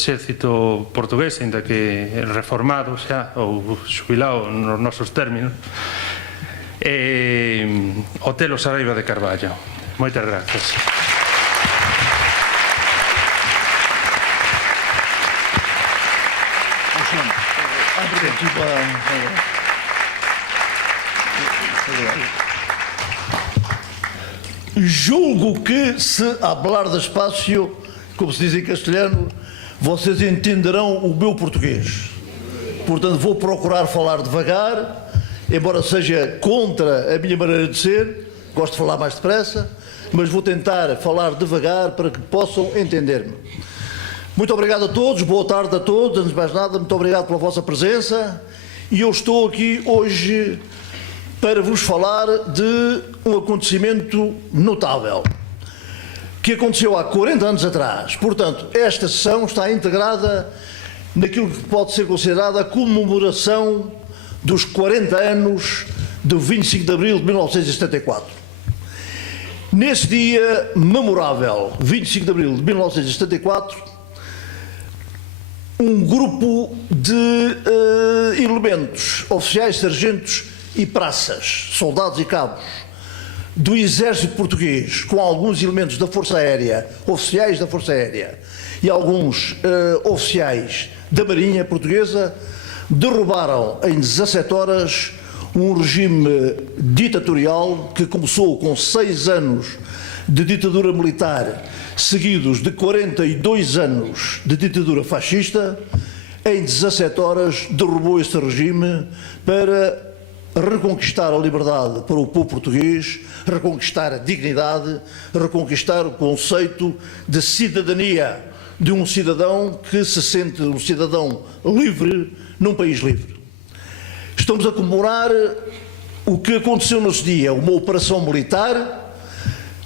exército portugués, ainda que reformado xa ou xubilado nos nosos términos, Otelo Saraiva de Carballo. Moitas gracias. Julgo que, se hablar despacio, como se diz em castelhano, vocês entenderão o meu português. Portanto, vou procurar falar devagar, embora seja contra a minha maneira de ser, gosto de falar mais depressa, mas vou tentar falar devagar para que possam entender-me. Muito obrigado a todos, boa tarde a todos, antes de mais nada, muito obrigado pela vossa presença, e eu estou aqui hoje para vos falar de um acontecimento notável que aconteceu há 40 anos atrás. Portanto, esta sessão está integrada naquilo que pode ser considerada a comemoração dos 40 anos do 25 de Abril de 1974. Nesse dia memorável, 25 de Abril de 1974, um grupo de elementos, oficiais, sargentos e praças, soldados e cabos, do exército português, com alguns elementos da Força Aérea, oficiais da Força Aérea e alguns oficiais da Marinha Portuguesa, derrubaram em 17 horas um regime ditatorial que começou com 6 anos de ditadura militar, seguidos de 42 anos de ditadura fascista. Em 17 horas derrubou esse regime para reconquistar a liberdade para o povo português, reconquistar a dignidade, reconquistar o conceito de cidadania de um cidadão que se sente um cidadão livre num país livre. Estamos a comemorar o que aconteceu nesse dia, uma operação militar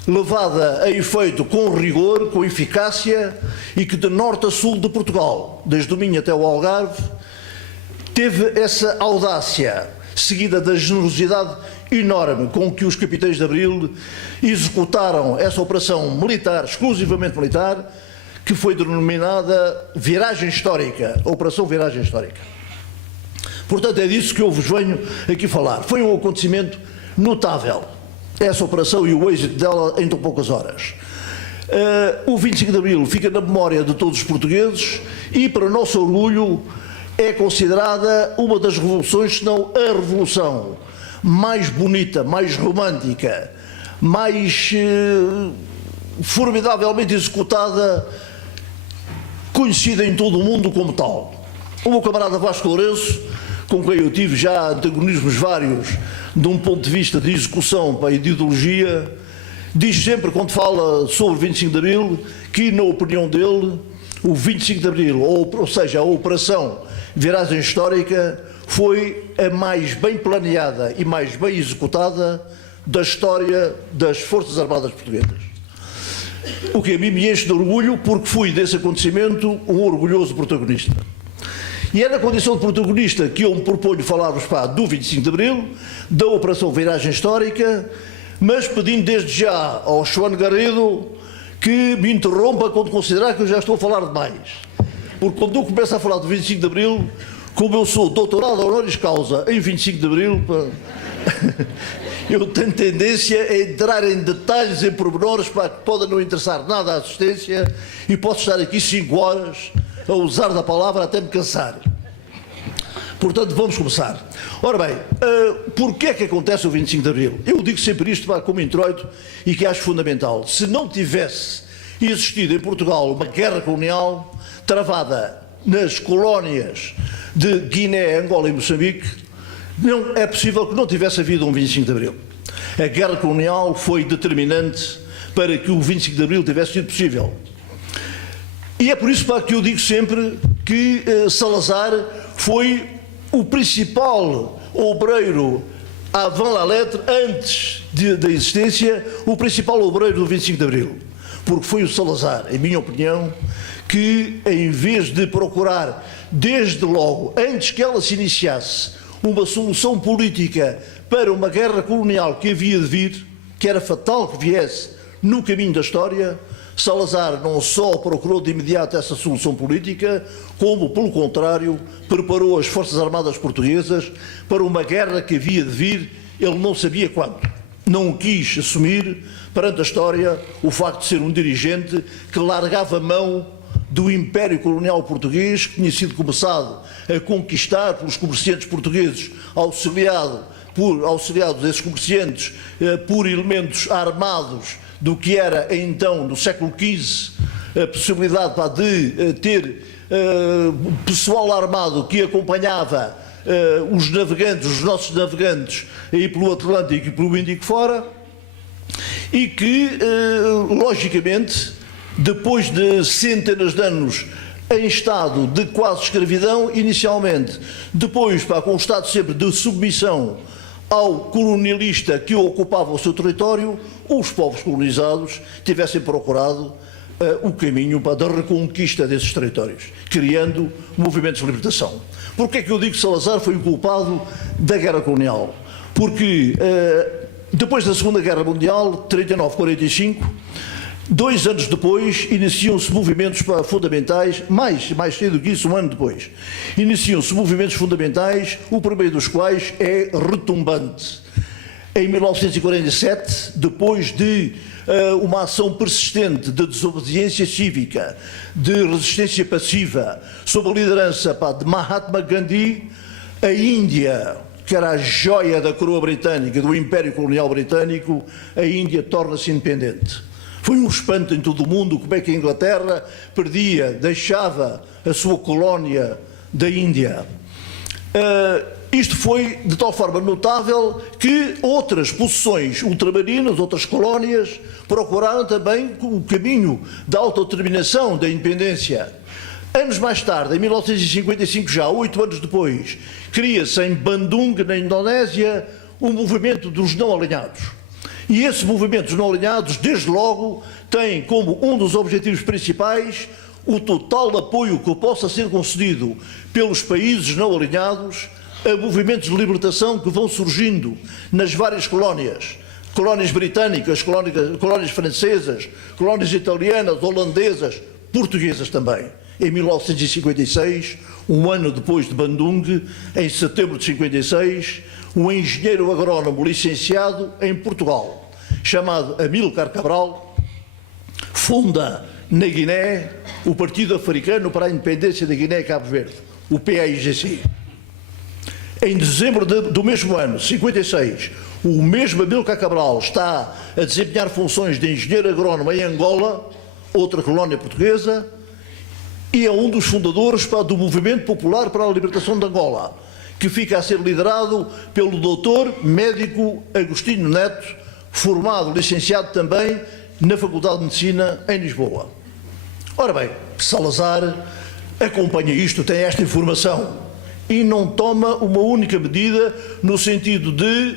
levada a efeito com rigor, com eficácia, e que de norte a sul de Portugal, desde o Minho até o Algarve, teve essa audácia, seguida da generosidade enorme com que os capitães de Abril executaram essa operação militar, exclusivamente militar, que foi denominada Viragem Histórica, Operação Viragem Histórica. Portanto, é disso que eu vos venho aqui falar. Foi um acontecimento notável, essa operação e o êxito dela em tão poucas horas. O 25 de Abril fica na memória de todos os portugueses e, para o nosso orgulho, é considerada uma das revoluções, se não a revolução mais bonita, mais romântica, mais formidavelmente executada, conhecida em todo o mundo como tal. O meu camarada Vasco Lourenço, com quem eu tive já antagonismos vários de um ponto de vista de execução para a ideologia, diz sempre, quando fala sobre o 25 de Abril, que, na opinião dele, o 25 de Abril, ou seja, a Operação Viragem Histórica, foi a mais bem planeada e mais bem executada da história das Forças Armadas Portuguesas. O que a mim me enche de orgulho, porque fui desse acontecimento um orgulhoso protagonista. E é na condição de protagonista que eu me proponho falar-vos do 25 de Abril, da Operação Viragem Histórica, mas pedindo desde já ao João Garrido que me interrompa quando considerar que eu já estou a falar demais. Porque quando eu começo a falar do 25 de Abril, como eu sou doutorado honoris causa em 25 de Abril, eu tenho tendência a entrar em detalhes, em pormenores, que podem não interessar nada à assistência, e posso estar aqui 5 horas a usar da palavra até me cansar. Portanto, vamos começar. Ora bem, porquê é que acontece o 25 de Abril? Eu digo sempre isto como introito e que acho fundamental. Se não tivesse existido em Portugal uma guerra colonial travada nas colónias de Guiné, Angola e Moçambique, não é possível que não tivesse havido um 25 de Abril. A guerra colonial foi determinante para que o 25 de Abril tivesse sido possível. E é por isso que eu digo sempre que Salazar foi o principal obreiro avant la lettre, antes da existência, o principal obreiro do 25 de Abril. Porque foi o Salazar, em minha opinião, que em vez de procurar, desde logo, antes que ela se iniciasse, uma solução política para uma guerra colonial que havia de vir, que era fatal que viesse no caminho da história, Salazar não só procurou de imediato essa solução política, como, pelo contrário, preparou as Forças Armadas Portuguesas para uma guerra que havia de vir, ele não sabia quando. Não quis assumir, perante a história, o facto de ser um dirigente que largava mão do Império Colonial Português, que tinha sido começado a conquistar pelos comerciantes portugueses, auxiliados esses comerciantes por elementos armados do que era então, no século XV, a possibilidade de ter pessoal armado que acompanhava os navegantes, os nossos navegantes, aí pelo Atlântico e pelo Índico fora, e que, logicamente, depois de centenas de anos em estado de quase escravidão, inicialmente, depois com um estado sempre de submissão ao colonialista que ocupava o seu território, os povos colonizados tivessem procurado o caminho para a reconquista desses territórios, criando movimentos de libertação. Porquê é que eu digo que Salazar foi o culpado da guerra colonial? Porque depois da Segunda Guerra Mundial, 39-45, 2 anos depois, iniciam-se movimentos fundamentais, mais cedo que isso, um ano depois, iniciam-se movimentos fundamentais, o primeiro dos quais é retumbante. Em 1947, depois de uma ação persistente de desobediência cívica, de resistência passiva, sob a liderança de Mahatma Gandhi, a Índia, que era a joia da coroa britânica, do Império Colonial Britânico, a Índia torna-se independente. Foi um espanto em todo o mundo como é que a Inglaterra deixava a sua colónia da Índia. Isto foi de tal forma notável que outras possessões ultramarinas, outras colónias, procuraram também o caminho da autodeterminação, da independência. Anos mais tarde, em 1955, já 8 anos depois, cria-se em Bandung, na Indonésia, o movimento dos não alinhados. E esse movimento dos não alinhados, desde logo, tem como um dos objetivos principais o total apoio que possa ser concedido pelos países não alinhados a movimentos de libertação que vão surgindo nas várias colónias. Colónias britânicas, colónias francesas, colónias italianas, holandesas, portuguesas também. Em 1956, um ano depois de Bandung, em setembro de 56, um engenheiro agrónomo licenciado em Portugal, chamado Amílcar Cabral, funda na Guiné o Partido Africano para a Independência da Guiné e Cabo Verde, o PAIGC. Em dezembro do mesmo ano, 56, o mesmo Amílcar Cabral está a desempenhar funções de engenheiro agrónomo em Angola, outra colónia portuguesa, e é um dos fundadores do Movimento Popular para a Libertação de Angola, que fica a ser liderado pelo doutor médico Agostinho Neto, formado, licenciado também na Faculdade de Medicina em Lisboa. Ora bem, Salazar acompanha isto, tem esta informação e não toma uma única medida no sentido de,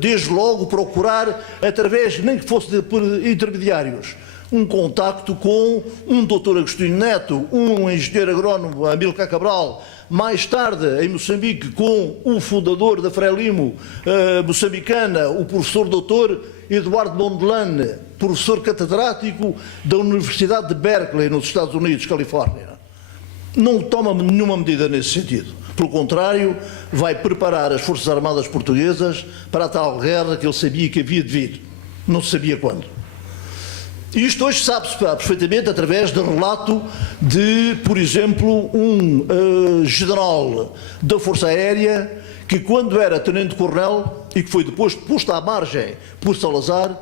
desde logo, procurar, através, nem que fosse por intermediários, um contacto com um doutor Agostinho Neto, um engenheiro agrónomo, Amílcar Cabral, mais tarde, em Moçambique, com o fundador da Frelimo moçambicana, o professor doutor Eduardo Mondlane, professor catedrático da Universidade de Berkeley, nos Estados Unidos, Califórnia. Não toma nenhuma medida nesse sentido. Pelo contrário, vai preparar as Forças Armadas Portuguesas para a tal guerra que ele sabia que havia de vir. Não se sabia quando. Isto hoje sabe-se perfeitamente através do relato de, por exemplo, um general da Força Aérea que, quando era tenente-coronel e que foi depois posto à margem por Salazar,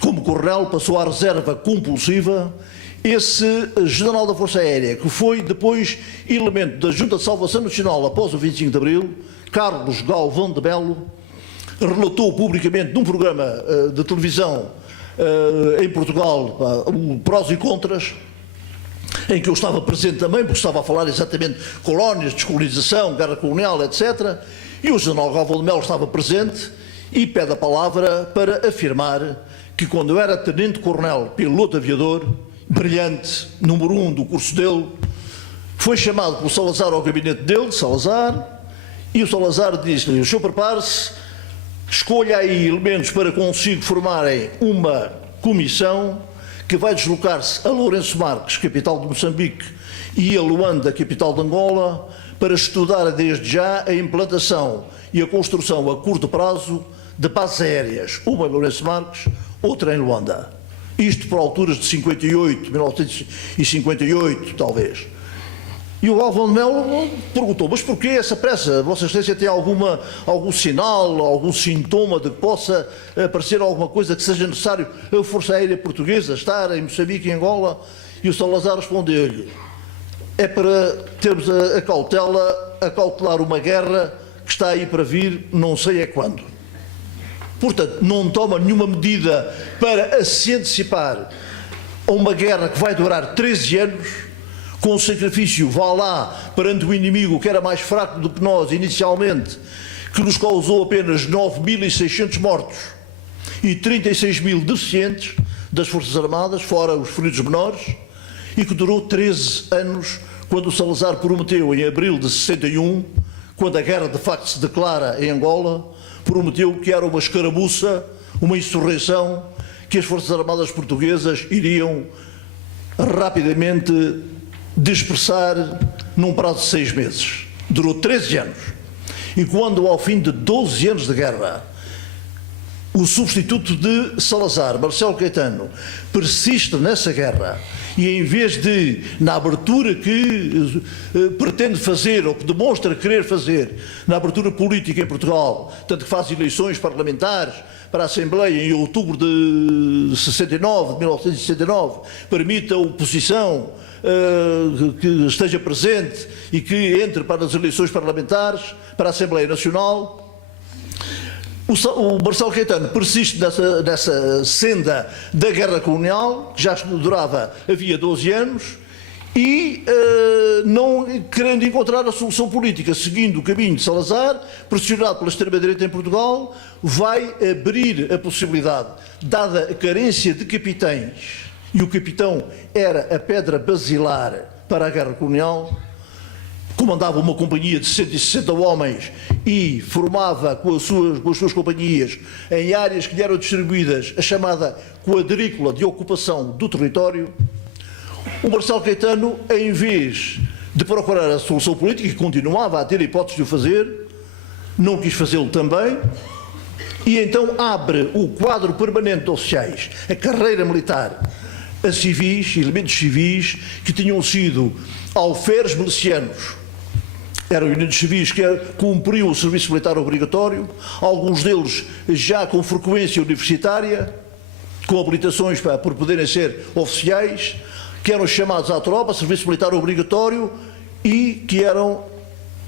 como coronel passou à reserva compulsiva, esse general da Força Aérea, que foi depois elemento da Junta de Salvação Nacional após o 25 de Abril, Carlos Galvão de Melo, relatou publicamente num programa de televisão em Portugal, o prós e contras, em que eu estava presente também, porque estava a falar exatamente de colónias, descolonização, guerra colonial, etc. E o general Galvão de Melo estava presente e pede a palavra para afirmar que, quando era tenente-coronel, piloto aviador, brilhante, número 1 do curso dele, foi chamado por Salazar ao gabinete dele, Salazar, e o Salazar disse-lhe: o senhor prepare-se, escolha aí elementos para consigo formarem uma comissão que vai deslocar-se a Lourenço Marques, capital de Moçambique, e a Luanda, capital de Angola, para estudar desde já a implantação e a construção a curto prazo de bases aéreas, uma em Lourenço Marques, outra em Luanda. Isto por alturas de 1958, talvez. E o Galvão de Melo perguntou, mas porquê essa pressa? Vossa Excelência tem algum sinal, algum sintoma de que possa aparecer alguma coisa que seja necessário a Força Aérea Portuguesa estar em Moçambique e Angola? E o Salazar respondeu-lhe, é para termos a cautelar uma guerra que está aí para vir, não sei é quando. Portanto, não toma nenhuma medida para se antecipar a uma guerra que vai durar 13 anos, com o sacrifício, vá lá, perante o inimigo que era mais fraco do que nós inicialmente, que nos causou apenas 9.600 mortos e 36.000 deficientes das Forças Armadas, fora os feridos menores, e que durou 13 anos, quando o Salazar prometeu, em abril de 61, quando a guerra de facto se declara em Angola, prometeu que era uma escaramuça, uma insurreição, que as Forças Armadas portuguesas iriam rapidamente dispersar num prazo de 6 meses. Durou 13 anos. E quando, ao fim de 12 anos de guerra, o substituto de Salazar, Marcelo Caetano, persiste nessa guerra e, em vez de, na abertura que pretende fazer, ou que demonstra querer fazer, na abertura política em Portugal, tanto que faz eleições parlamentares para a Assembleia em outubro de 1969, permite a oposição que esteja presente e que entre para as eleições parlamentares, para a Assembleia Nacional, o Marcelo Caetano persiste nessa senda da guerra colonial, que já durava havia 12 anos, e não querendo encontrar a solução política, seguindo o caminho de Salazar, pressionado pela extrema-direita em Portugal, vai abrir a possibilidade, dada a carência de capitães, e o capitão era a pedra basilar para a guerra colonial, comandava uma companhia de 160 homens e formava com as suas companhias em áreas que lhe eram distribuídas a chamada quadrícula de ocupação do território. O Marcelo Caetano, em vez de procurar a solução política, que continuava a ter a hipótese de o fazer, não quis fazê-lo também, e então abre o quadro permanente de oficiais, a carreira militar, a civis, elementos civis que tinham sido alferes milicianos. Eram elementos civis que cumpriam o serviço militar obrigatório, alguns deles já com frequência universitária, com habilitações por poderem ser oficiais, que eram chamados à tropa, serviço militar obrigatório, e que eram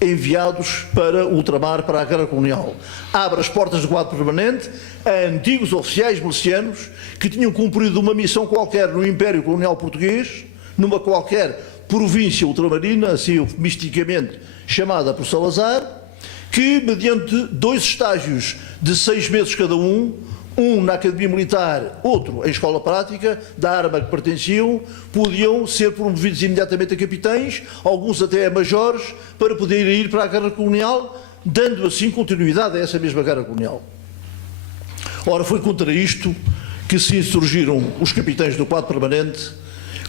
enviados para o ultramar, para a guerra colonial. Abre as portas do quadro permanente a antigos oficiais milicianos que tinham cumprido uma missão qualquer no Império Colonial Português, numa qualquer província ultramarina, assim eufemisticamente chamada por Salazar, que, mediante 2 estágios de 6 meses cada um na Academia Militar, outro em escola prática, da arma que pertenciam, podiam ser promovidos imediatamente a capitães, alguns até a majores, para poderem ir para a guerra colonial, dando assim continuidade a essa mesma guerra colonial. Ora, foi contra isto que se insurgiram os capitães do quadro permanente,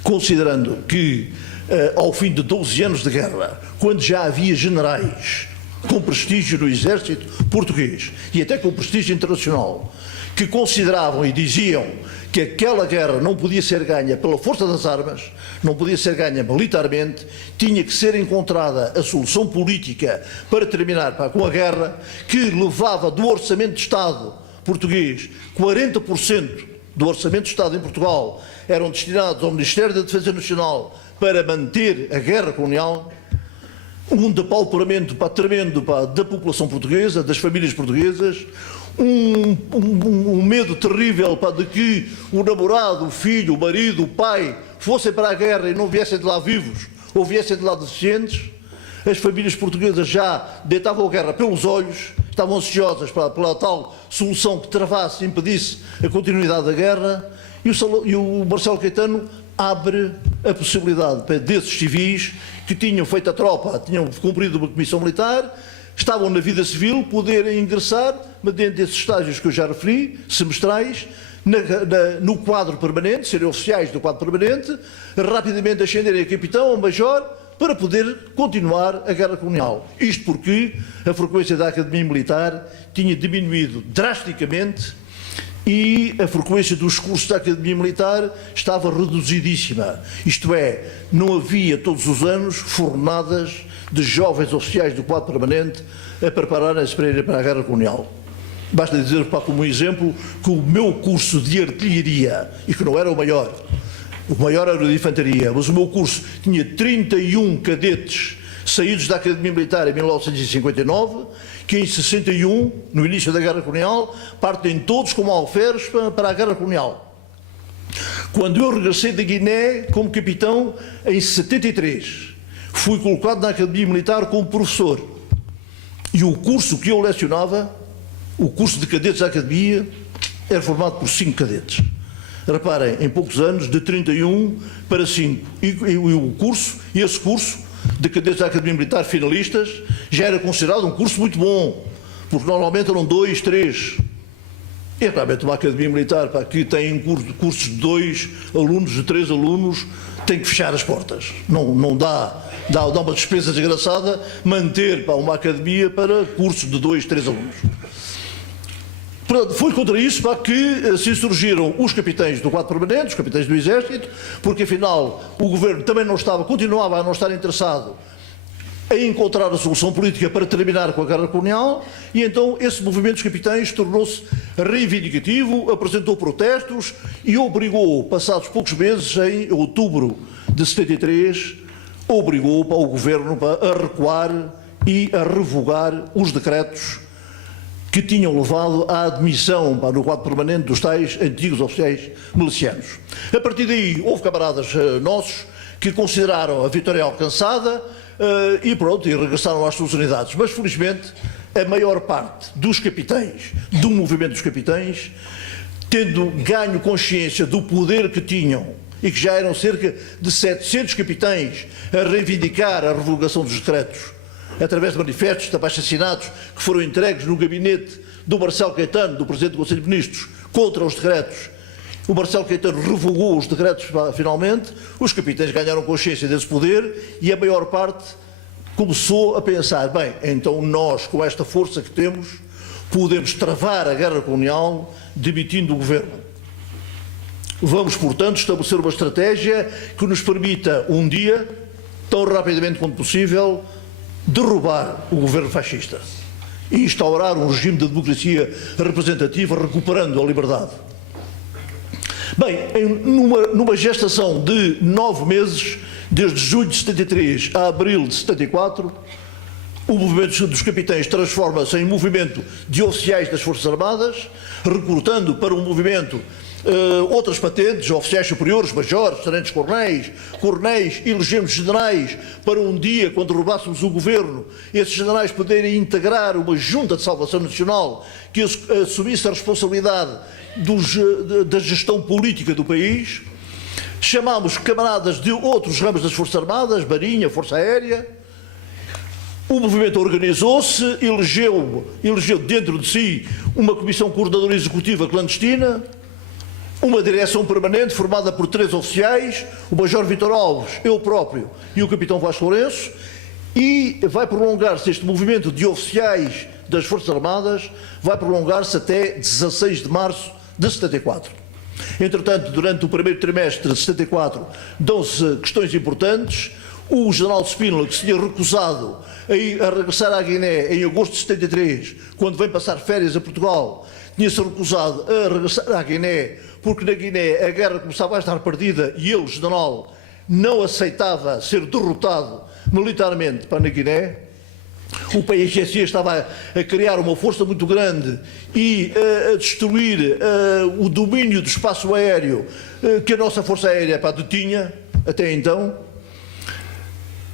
considerando que, ao fim de 12 anos de guerra, quando já havia generais com prestígio no exército português e até com prestígio internacional, que consideravam e diziam que aquela guerra não podia ser ganha pela força das armas, não podia ser ganha militarmente, tinha que ser encontrada a solução política para terminar com a guerra, que levava do orçamento de Estado português, 40% do orçamento de Estado em Portugal eram destinados ao Ministério da Defesa Nacional para manter a guerra colonial, um depauperamento tremendo da população portuguesa, das famílias portuguesas, um medo terrível de que o namorado, o filho, o marido, o pai fossem para a guerra e não viessem de lá vivos ou viessem de lá deficientes. As famílias portuguesas já deitavam a guerra pelos olhos, estavam ansiosas pela tal solução que travasse e impedisse a continuidade da guerra, e o Marcelo Caetano abre a possibilidade para desses civis que tinham feito a tropa, tinham cumprido uma comissão militar, estavam na vida civil, poderem ingressar, mediante esses estágios que eu já referi, semestrais, no quadro permanente, serem oficiais do quadro permanente, rapidamente ascenderem a capitão ou major para poder continuar a guerra colonial. Isto porque a frequência da Academia Militar tinha diminuído drasticamente e a frequência dos cursos da Academia Militar estava reduzidíssima. Isto é, não havia todos os anos fornadas de jovens oficiais do quadro permanente a prepararem-se para irem para a guerra colonial. Basta dizer, como exemplo, que o meu curso de artilharia, e que não era o maior era o de infantaria, mas o meu curso tinha 31 cadetes saídos da Academia Militar em 1959, que em 61, no início da Guerra Colonial, partem todos como alferes para a Guerra Colonial. Quando eu regressei da Guiné como capitão, em 73, fui colocado na Academia Militar como professor. E o curso que eu lecionava, o curso de cadetes da Academia, era formado por 5 cadetes. Reparem, em poucos anos, de 31 para 5. E esse curso de cadetes da Academia Militar finalistas já era considerado um curso muito bom, porque normalmente eram 2, 3. E realmente uma Academia Militar que tem cursos de 2 alunos, de 3 alunos, tem que fechar as portas. Não dá uma despesa desgraçada manter uma academia para cursos de 2, 3 alunos. Foi contra isso que se surgiram os capitães do quadro permanente, os capitães do Exército, porque afinal o governo também continuava a não estar interessado em encontrar a solução política para terminar com a guerra colonial, e então esse movimento dos capitães tornou-se reivindicativo, apresentou protestos e obrigou, passados poucos meses, em outubro de 73, obrigou o governo a recuar e a revogar os decretos que tinham levado à admissão no quadro permanente dos tais antigos oficiais milicianos. A partir daí, houve camaradas nossos que consideraram a vitória alcançada e regressaram às suas unidades. Mas, felizmente, a maior parte dos capitães, do movimento dos capitães, tendo ganho consciência do poder que tinham, e que já eram cerca de 700 capitães a reivindicar a revogação dos decretos, através de manifestos abaixo-assinados que foram entregues no gabinete do Marcelo Caetano, do Presidente do Conselho de Ministros, contra os decretos. O Marcelo Caetano revogou os decretos finalmente, os capitães ganharam consciência desse poder e a maior parte começou a pensar, bem, então nós, com esta força que temos, podemos travar a guerra colonial demitindo o governo. Vamos, portanto, estabelecer uma estratégia que nos permita, um dia, tão rapidamente quanto possível, derrubar o governo fascista e instaurar um regime de democracia representativa, recuperando a liberdade. Bem, numa gestação de 9 meses, desde julho de 73 a abril de 74, o movimento dos capitães transforma-se em movimento de oficiais das Forças Armadas, recrutando para um movimento outras patentes, oficiais superiores, majores, tenentes-coronéis, coronéis e legiões generais, para um dia, quando derrubássemos o governo, esses generais poderem integrar uma junta de salvação nacional que assumisse a responsabilidade da gestão política do país. Chamámos camaradas de outros ramos das Forças Armadas, Marinha, Força Aérea. O movimento organizou-se, elegeu dentro de si uma comissão coordenadora executiva clandestina, uma direção permanente formada por 3 oficiais, o Major Vítor Alves, eu próprio e o Capitão Vasco Lourenço, e vai prolongar-se este movimento de oficiais das Forças Armadas, vai prolongar-se até 16 de março de 74. Entretanto, durante o primeiro trimestre de 74, dão-se questões importantes. O general Spínola, que se tinha recusado a regressar à Guiné em agosto de 73, quando vem passar férias a Portugal, tinha-se recusado a regressar à Guiné, porque na Guiné a guerra começava a estar perdida e ele, general, não aceitava ser derrotado militarmente para na Guiné. O PSGC estava a criar uma força muito grande e a destruir o domínio do espaço aéreo que a nossa Força Aérea detinha até então.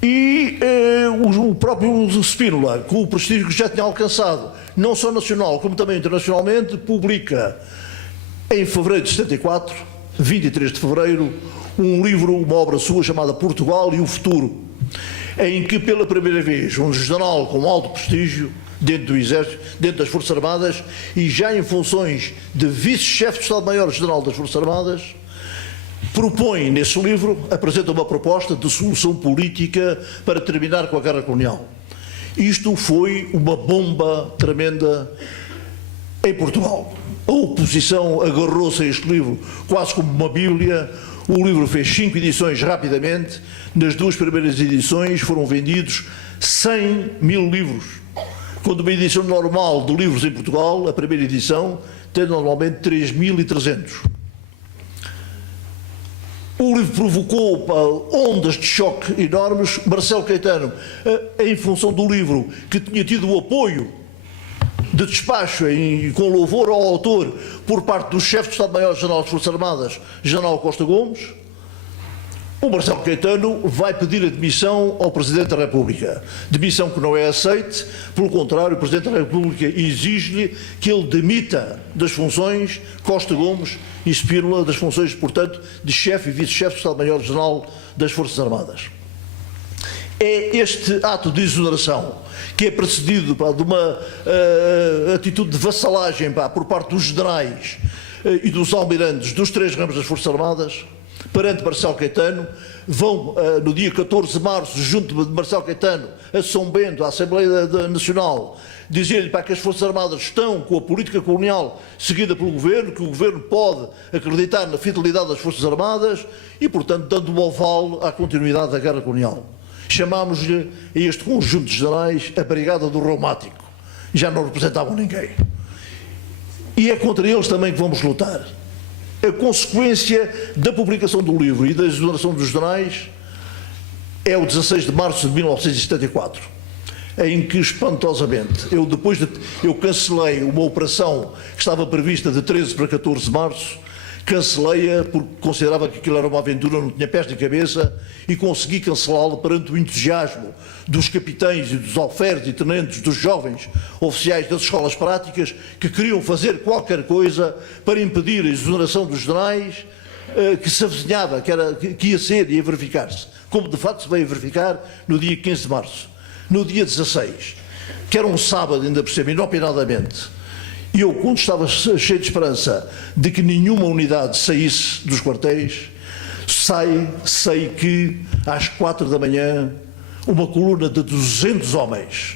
E o próprio Spínola, com o prestígio que já tinha alcançado, não só nacional como também internacionalmente, publica em fevereiro de 74, 23 de fevereiro, um livro, uma obra sua chamada Portugal e o Futuro. em que pela primeira vez um general com alto prestígio dentro do Exército, dentro das Forças Armadas e já em funções de vice-chefe de Estado-Maior-General das Forças Armadas, propõe nesse livro, apresenta uma proposta de solução política para terminar com a guerra colonial. Isto foi uma bomba tremenda em Portugal. A oposição agarrou-se a este livro quase como uma bíblia. O livro fez 5 edições rapidamente. Nas 2 primeiras edições foram vendidos 100 mil livros. Quando uma edição normal de livros em Portugal, a primeira edição, tem normalmente 3.300. O livro provocou ondas de choque enormes. Marcelo Caetano, em função do livro, que tinha tido o apoio de despacho com louvor ao autor por parte do chefe de Estado-Maior-General das Forças Armadas, General Costa Gomes, o Marcelo Caetano vai pedir a demissão ao Presidente da República. Demissão que não é aceite, pelo contrário, o Presidente da República exige-lhe que ele demita das funções Costa Gomes e Spínola das funções, portanto, de chefe e vice-chefe de Estado-Maior-General das Forças Armadas. É este ato de exoneração que é precedido de uma atitude de vassalagem por parte dos generais e dos almirantes dos 3 ramos das Forças Armadas perante Marcelo Caetano. Vão no dia 14 de março, junto de Marcelo Caetano, a São Bento, à Assembleia Nacional, dizer-lhe para que as Forças Armadas estão com a política colonial seguida pelo Governo, que o Governo pode acreditar na fidelidade das Forças Armadas e, portanto, dando o aval à continuidade da guerra colonial. Chamámos-lhe a este conjunto de generais a Brigada do Reumático. Já não representavam ninguém. E é contra eles também que vamos lutar. A consequência da publicação do livro e da exoneração dos generais é o 16 de março de 1974, em que, espantosamente, eu cancelei uma operação que estava prevista de 13 para 14 de março, cancelei-a porque considerava que aquilo era uma aventura, não tinha pés nem cabeça, e consegui cancelá-la perante o entusiasmo dos capitães e dos alferes e tenentes, dos jovens oficiais das escolas práticas que queriam fazer qualquer coisa para impedir a exoneração dos generais que se avizinhava, que ia ser e ia verificar-se, como de facto se veio a verificar no dia 15 de março. No dia 16, que era um sábado, ainda por cima, inopinadamente, e eu, quando estava cheio de esperança de que nenhuma unidade saísse dos quartéis, sei que às 4 da manhã uma coluna de 200 homens,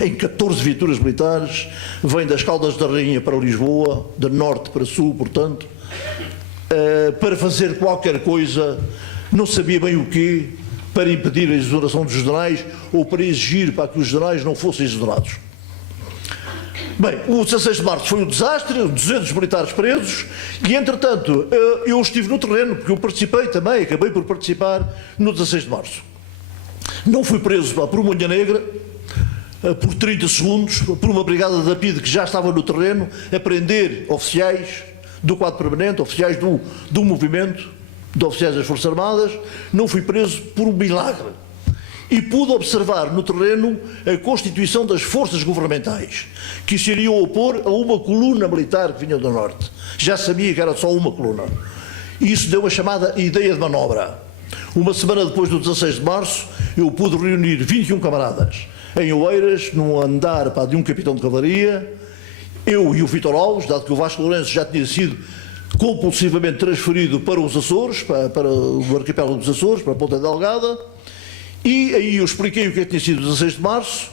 em 14 viaturas militares, vem das Caldas da Rainha para Lisboa, de norte para sul, portanto, para fazer qualquer coisa, não sabia bem o quê, para impedir a exoneração dos generais ou para exigir para que os generais não fossem exonerados. Bem, o 16 de março foi um desastre, 200 militares presos e, entretanto, eu estive no terreno, porque eu participei também, acabei por participar no 16 de março. Não fui preso por uma unha negra, por 30 segundos, por uma brigada da PIDE que já estava no terreno a prender oficiais do quadro permanente, oficiais do movimento, de oficiais das Forças Armadas. Não fui preso por um milagre. E pude observar no terreno a constituição das forças governamentais, que se iriam opor a uma coluna militar que vinha do norte. Já sabia que era só uma coluna. E isso deu a chamada ideia de manobra. Uma semana depois do 16 de março, eu pude reunir 21 camaradas em Oeiras, num andar de um capitão de cavalaria, eu e o Vítor Alves, dado que o Vasco Lourenço já tinha sido compulsivamente transferido para os Açores, para o arquipélago dos Açores, para a Ponta Delgada. E aí eu expliquei o que tinha sido o 16 de março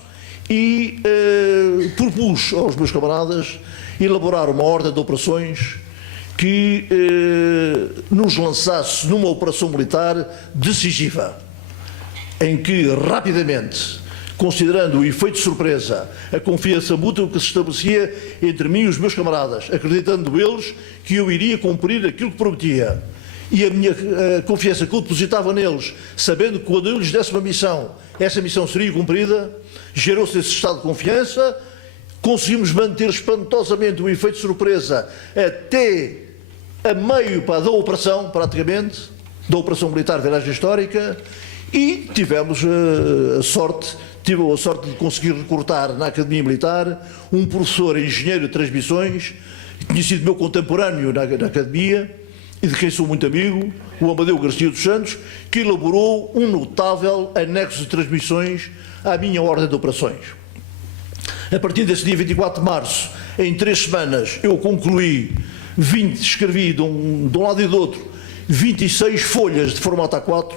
e propus aos meus camaradas elaborar uma ordem de operações que nos lançasse numa operação militar decisiva, em que rapidamente, considerando o efeito de surpresa, a confiança mútua que se estabelecia entre mim e os meus camaradas, acreditando eles que eu iria cumprir aquilo que prometia, e a minha confiança que eu depositava neles, sabendo que quando eu lhes desse uma missão, essa missão seria cumprida, gerou-se esse estado de confiança, conseguimos manter espantosamente o efeito de surpresa até a meio da operação, praticamente, da Operação Militar Viragem Histórica, e tivemos tive a sorte de conseguir recrutar na Academia Militar um professor engenheiro de transmissões, que tinha sido meu contemporâneo na Academia, e de quem sou muito amigo, o Amadeu Garcia dos Santos, que elaborou um notável anexo de transmissões à minha ordem de operações. A partir desse dia 24 de março, em 3 semanas, eu concluí escrevi de um lado e do outro, 26 folhas de formato A4,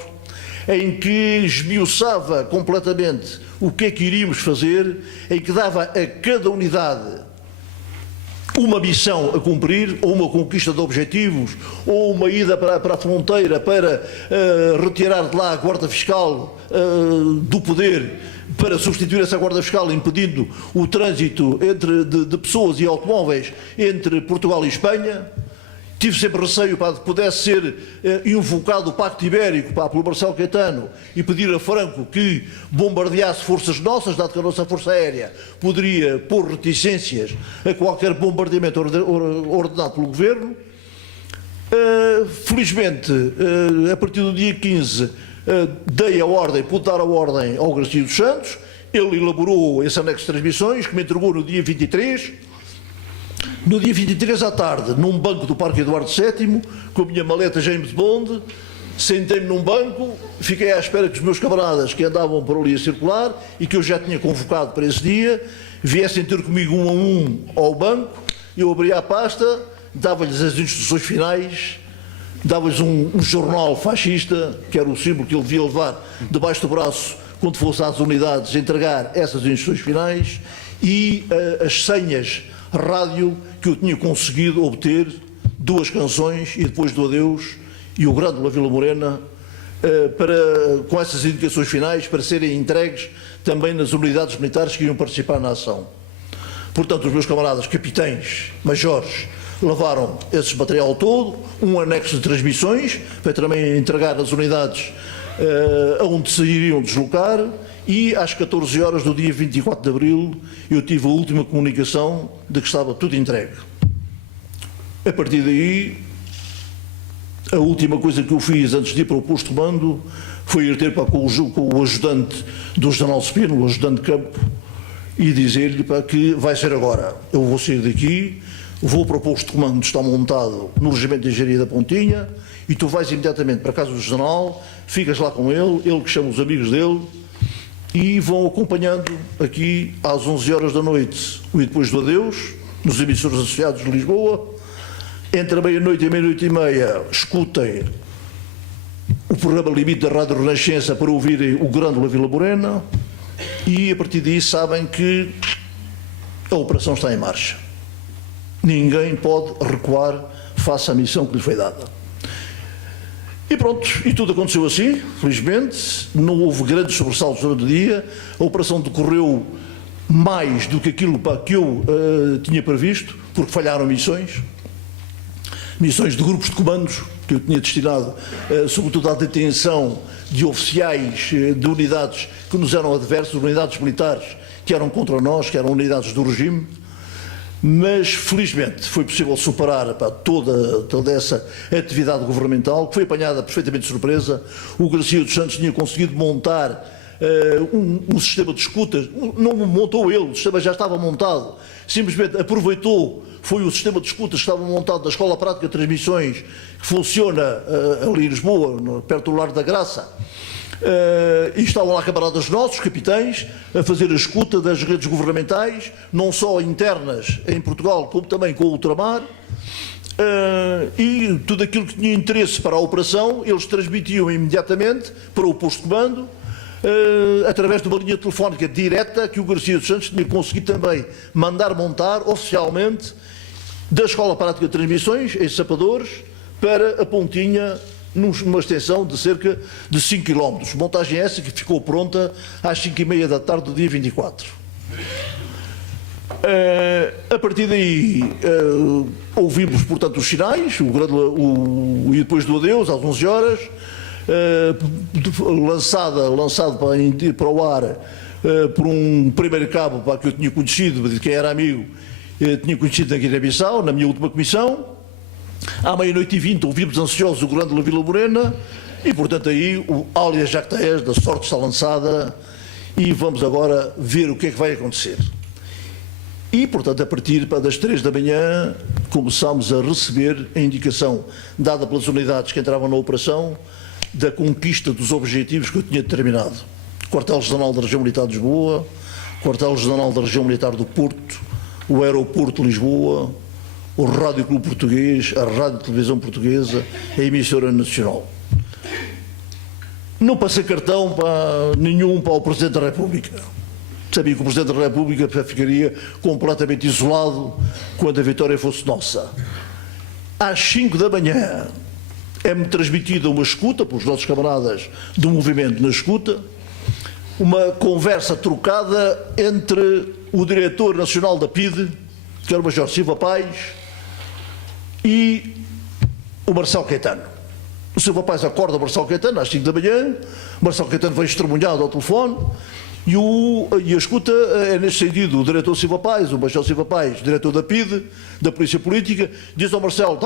em que esmiuçava completamente o que é que iríamos fazer, em que dava a cada unidade uma missão a cumprir, ou uma conquista de objetivos, ou uma ida para a fronteira para retirar de lá a guarda fiscal do poder, para substituir essa guarda fiscal, impedindo o trânsito de pessoas e automóveis entre Portugal e Espanha. Tive sempre receio para que pudesse ser invocado o Pacto Ibérico pelo Marcelo Caetano e pedir a Franco que bombardeasse forças nossas, dado que a nossa Força Aérea poderia pôr reticências a qualquer bombardeamento ordenado pelo Governo. Felizmente, a partir do dia 15, pude dar a ordem ao Garcia dos Santos. Ele elaborou esse anexo de transmissões, que me entregou no dia 23. No dia 23 à tarde, num banco do Parque Eduardo VII, com a minha maleta James Bond, sentei-me num banco, fiquei à espera que os meus camaradas que andavam por ali a circular e que eu já tinha convocado para esse dia, viessem ter comigo um a um ao banco. Eu abria a pasta, dava-lhes as instruções finais, dava-lhes um jornal fascista, que era o símbolo que ele devia levar debaixo do braço quando fosse às unidades entregar essas instruções finais, e as senhas rádio que eu tinha conseguido obter, 2 canções e depois do adeus, e o Grândola Vila Morena, com essas indicações finais, para serem entregues também nas unidades militares que iam participar na ação. Portanto, os meus camaradas capitães, majores, levaram esse material todo, um anexo de transmissões, para também entregar nas unidades aonde se iriam deslocar, e às 14 horas do dia 24 de abril eu tive a última comunicação de que estava tudo entregue. A partir daí, a última coisa que eu fiz antes de ir para o posto de comando foi ir ter com o ajudante do General Espino, o ajudante de campo, e dizer-lhe que vai ser agora. Eu vou sair daqui, vou para o posto de comando que está montado no Regimento de Engenharia da Pontinha, e tu vais imediatamente para a casa do General, ficas lá com ele que chama os amigos dele, e vão acompanhando aqui às 11 horas da noite o E Depois do Adeus, nos emissores associados de Lisboa. Entre a meia-noite e a meia-noite e meia escutem o programa limite da Rádio Renascença para ouvirem o Grândola Vila Morena, e a partir daí sabem que a operação está em marcha. Ninguém pode recuar face à missão que lhe foi dada. E pronto, e tudo aconteceu assim, felizmente, não houve grandes sobressaltos durante o dia, a operação decorreu mais do que aquilo que eu tinha previsto, porque falharam missões de grupos de comandos, que eu tinha destinado sobretudo à detenção de oficiais de unidades que nos eram adversas, unidades militares que eram contra nós, que eram unidades do regime. Mas, felizmente, foi possível superar toda essa atividade governamental, que foi apanhada perfeitamente de surpresa. O Garcia dos Santos tinha conseguido montar um sistema de escutas, não montou ele, o sistema já estava montado, simplesmente aproveitou, foi o sistema de escutas que estava montado na Escola Prática de Transmissões, que funciona ali em Lisboa, perto do Lar da Graça. E estavam lá camaradas nossos, capitães, a fazer a escuta das redes governamentais, não só internas em Portugal, como também com o ultramar, e tudo aquilo que tinha interesse para a operação, eles transmitiam imediatamente para o posto de comando, através de uma linha telefónica direta que o Garcia dos Santos tinha conseguido também mandar montar oficialmente da Escola Prática de Transmissões, em Sapadores, para a Pontinha, numa extensão de cerca de 5 km. Montagem essa que ficou pronta às 5h30 da tarde do dia 24. A partir daí ouvimos, portanto, os sinais, e depois do adeus, às 11 horas, lançado para o ar por um primeiro cabo que eu tinha conhecido, de quem era amigo, tinha conhecido na Guiné-Bissau, na minha última comissão. À meia-noite e 20 ouvimos ansiosos o Grândola Vila Morena, e portanto aí o alias Jactaes da sorte está lançada, e vamos agora ver o que é que vai acontecer. E, portanto, a partir das 3 da manhã, começámos a receber a indicação dada pelas unidades que entravam na operação da conquista dos objetivos que eu tinha determinado. Quartel-General da Região Militar de Lisboa, Quartel-General da Região Militar do Porto, o Aeroporto de Lisboa, o Rádio Clube Português, a Rádio e Televisão Portuguesa, a emissora nacional. Não passei cartão nenhum para o Presidente da República. Sabia que o Presidente da República ficaria completamente isolado quando a vitória fosse nossa. Às 5 da manhã é-me transmitida uma escuta, pelos nossos camaradas do movimento na escuta, uma conversa trocada entre o diretor nacional da PIDE, que era o Major Silva Paz, e o Marcelo Caetano. O Silva Paz acorda o Marcelo Caetano às 5 da manhã, o Marcelo Caetano vem estremunhado ao telefone, e a escuta é neste sentido: o diretor Silva Paz, o Major Silva Paz, diretor da PIDE, da Polícia Política, diz ao Marcelo: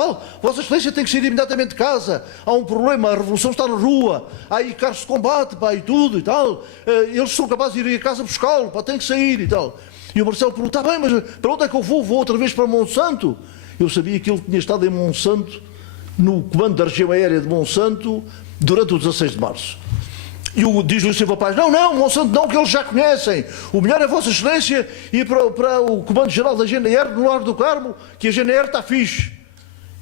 Vossa Excelência tem que sair imediatamente de casa, há um problema, a revolução está na rua, há aí carros de combate, e tudo e tal, eles são capazes de ir a casa buscá-lo, tem que sair e tal. E o Marcelo pergunta: bem, mas para onde é que eu vou? Vou outra vez para Monsanto? Eu sabia que ele tinha estado em Monsanto, no comando da região aérea de Monsanto, durante o 16 de março. E diz-lhe o Silva Paz: não, Monsanto não, que eles já conhecem. O melhor é Vossa Excelência ir para o Comando-Geral da GNR no Largo do Carmo, que a GNR está fixe.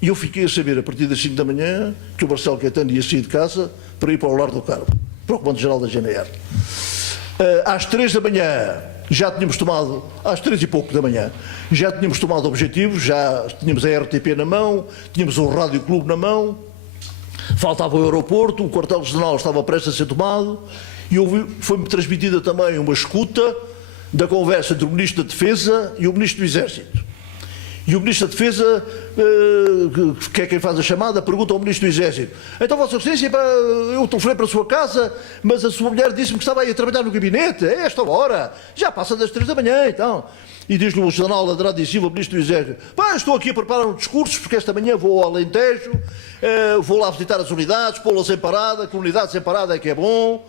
E eu fiquei a saber, a partir das 5 da manhã, que o Marcelo Caetano ia sair de casa para ir para o Largo do Carmo, para o Comando-Geral da GNR. Às 3 da manhã, já tínhamos tomado, às 3 e pouco da manhã, já tínhamos tomado objetivos, já tínhamos a RTP na mão, tínhamos o Rádio Clube na mão, faltava o aeroporto, o quartel-general estava prestes a ser tomado, e foi-me transmitida também uma escuta da conversa entre o Ministro da Defesa e o Ministro do Exército. E o Ministro da Defesa, que é quem faz a chamada, pergunta ao Ministro do Exército: então, Vossa Excelência, eu telefonei para a sua casa, mas a sua mulher disse-me que estava aí a trabalhar no gabinete, a esta hora, já passa das 3 da manhã, então. E diz-lhe o general Andrade e Silva, Ministro do Exército: estou aqui a preparar um discurso, porque esta manhã vou ao Alentejo, vou lá visitar as unidades, pô-las em parada, que unidades em parada é que é bom,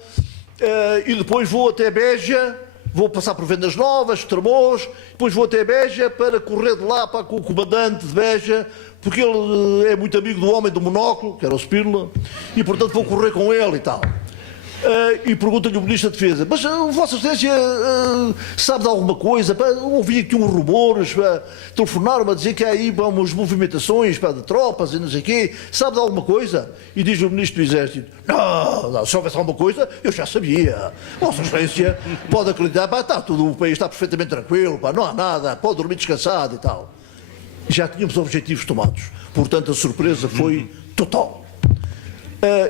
e depois vou até Beja, vou passar por Vendas Novas, Tremós, depois vou até Beja para correr de lá com o comandante de Beja, porque ele é muito amigo do homem do monóculo, que era o Spírola, e portanto vou correr com ele e tal. E pergunta-lhe o Ministro da Defesa: mas Vossa Excelência sabe de alguma coisa? Ouvi aqui uns rumores, telefonaram-me a dizer que há aí umas movimentações de tropas e não sei o quê, sabe de alguma coisa? E diz o Ministro do Exército: não, se houvesse alguma coisa, eu já sabia. Vossa Excelência pode acreditar, o país está perfeitamente tranquilo, não há nada, pode dormir descansado e tal. Já tínhamos objetivos tomados, portanto a surpresa foi total.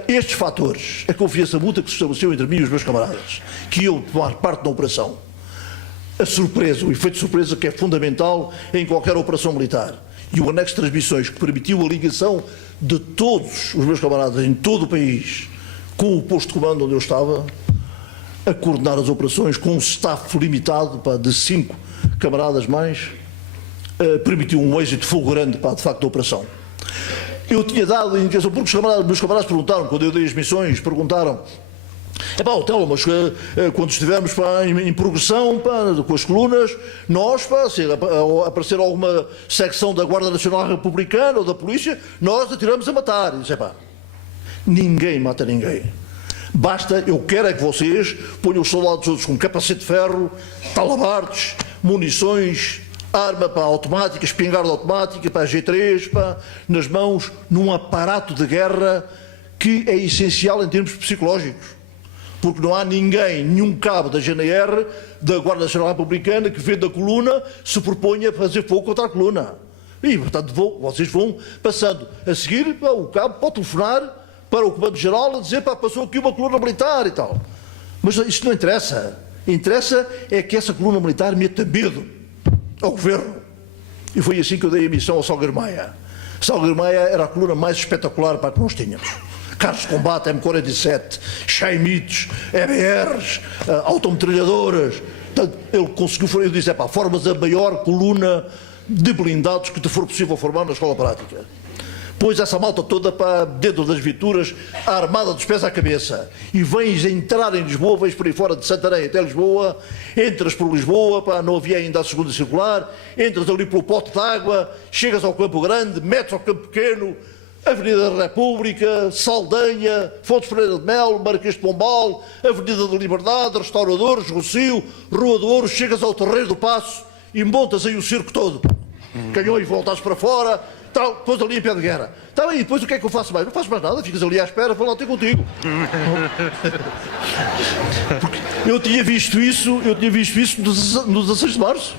Estes fatores, a confiança mútua que se estabeleceu entre mim e os meus camaradas, que iam tomar parte da operação, a surpresa, o efeito de surpresa que é fundamental em qualquer operação militar, e o anexo de transmissões que permitiu a ligação de todos os meus camaradas em todo o país com o posto de comando onde eu estava, a coordenar as operações com um staff limitado de 5 camaradas mais, permitiu um êxito fulgurante de facto da operação. Eu tinha dado a indicação, porque os meus camaradas perguntaram, quando eu dei as missões, perguntaram: Otelo, mas quando estivermos em progressão com as colunas, nós, se aparecer alguma secção da Guarda Nacional Republicana ou da Polícia, nós atiramos a matar. E disse: ninguém mata ninguém. Basta, eu quero é que vocês ponham os soldados todos com capacete de ferro, talabartes, munições, arma automática, espingarda automática, G3, nas mãos, num aparato de guerra que é essencial em termos psicológicos. Porque não há ninguém, nenhum cabo da GNR, da Guarda Nacional Republicana, que vendo a coluna se proponha a fazer fogo contra a coluna. E, portanto, vocês vão passando. A seguir, o cabo pode telefonar para o Comando-Geral a dizer: passou aqui uma coluna militar e tal. Mas isto não interessa. Interessa é que essa coluna militar meta medo ao governo. E foi assim que eu dei a missão ao Salgueiro Maia. Salgueiro Maia era a coluna mais espetacular para que nós tínhamos. Carros de combate, M47, Chaimites, EBRs, autometralhadoras. Ele conseguiu, eu disse: formas a maior coluna de blindados que te for possível formar na escola prática. pões essa malta toda para dentro das viaturas, armada dos pés à cabeça, e vens entrar em Lisboa, vens por aí fora de Santarém até Lisboa, entras por Lisboa, pá, não havia ainda a segunda circular, entras ali pelo pote de água, chegas ao Campo Grande, metes ao Campo Pequeno, Avenida da República, Saldanha, Fontes Pereira de Melo, Marquês de Pombal, Avenida da Liberdade, Restauradores, Rossio, Rua do Ouro, chegas ao Terreiro do Paço e montas aí o circo todo. Canhões voltados para fora, tal, depois ali em pé de guerra. Está bem, e depois o que é que eu faço mais? Não faço mais nada, ficas ali à espera, vou lá ter contigo. Porque eu tinha visto isso no 16 de março.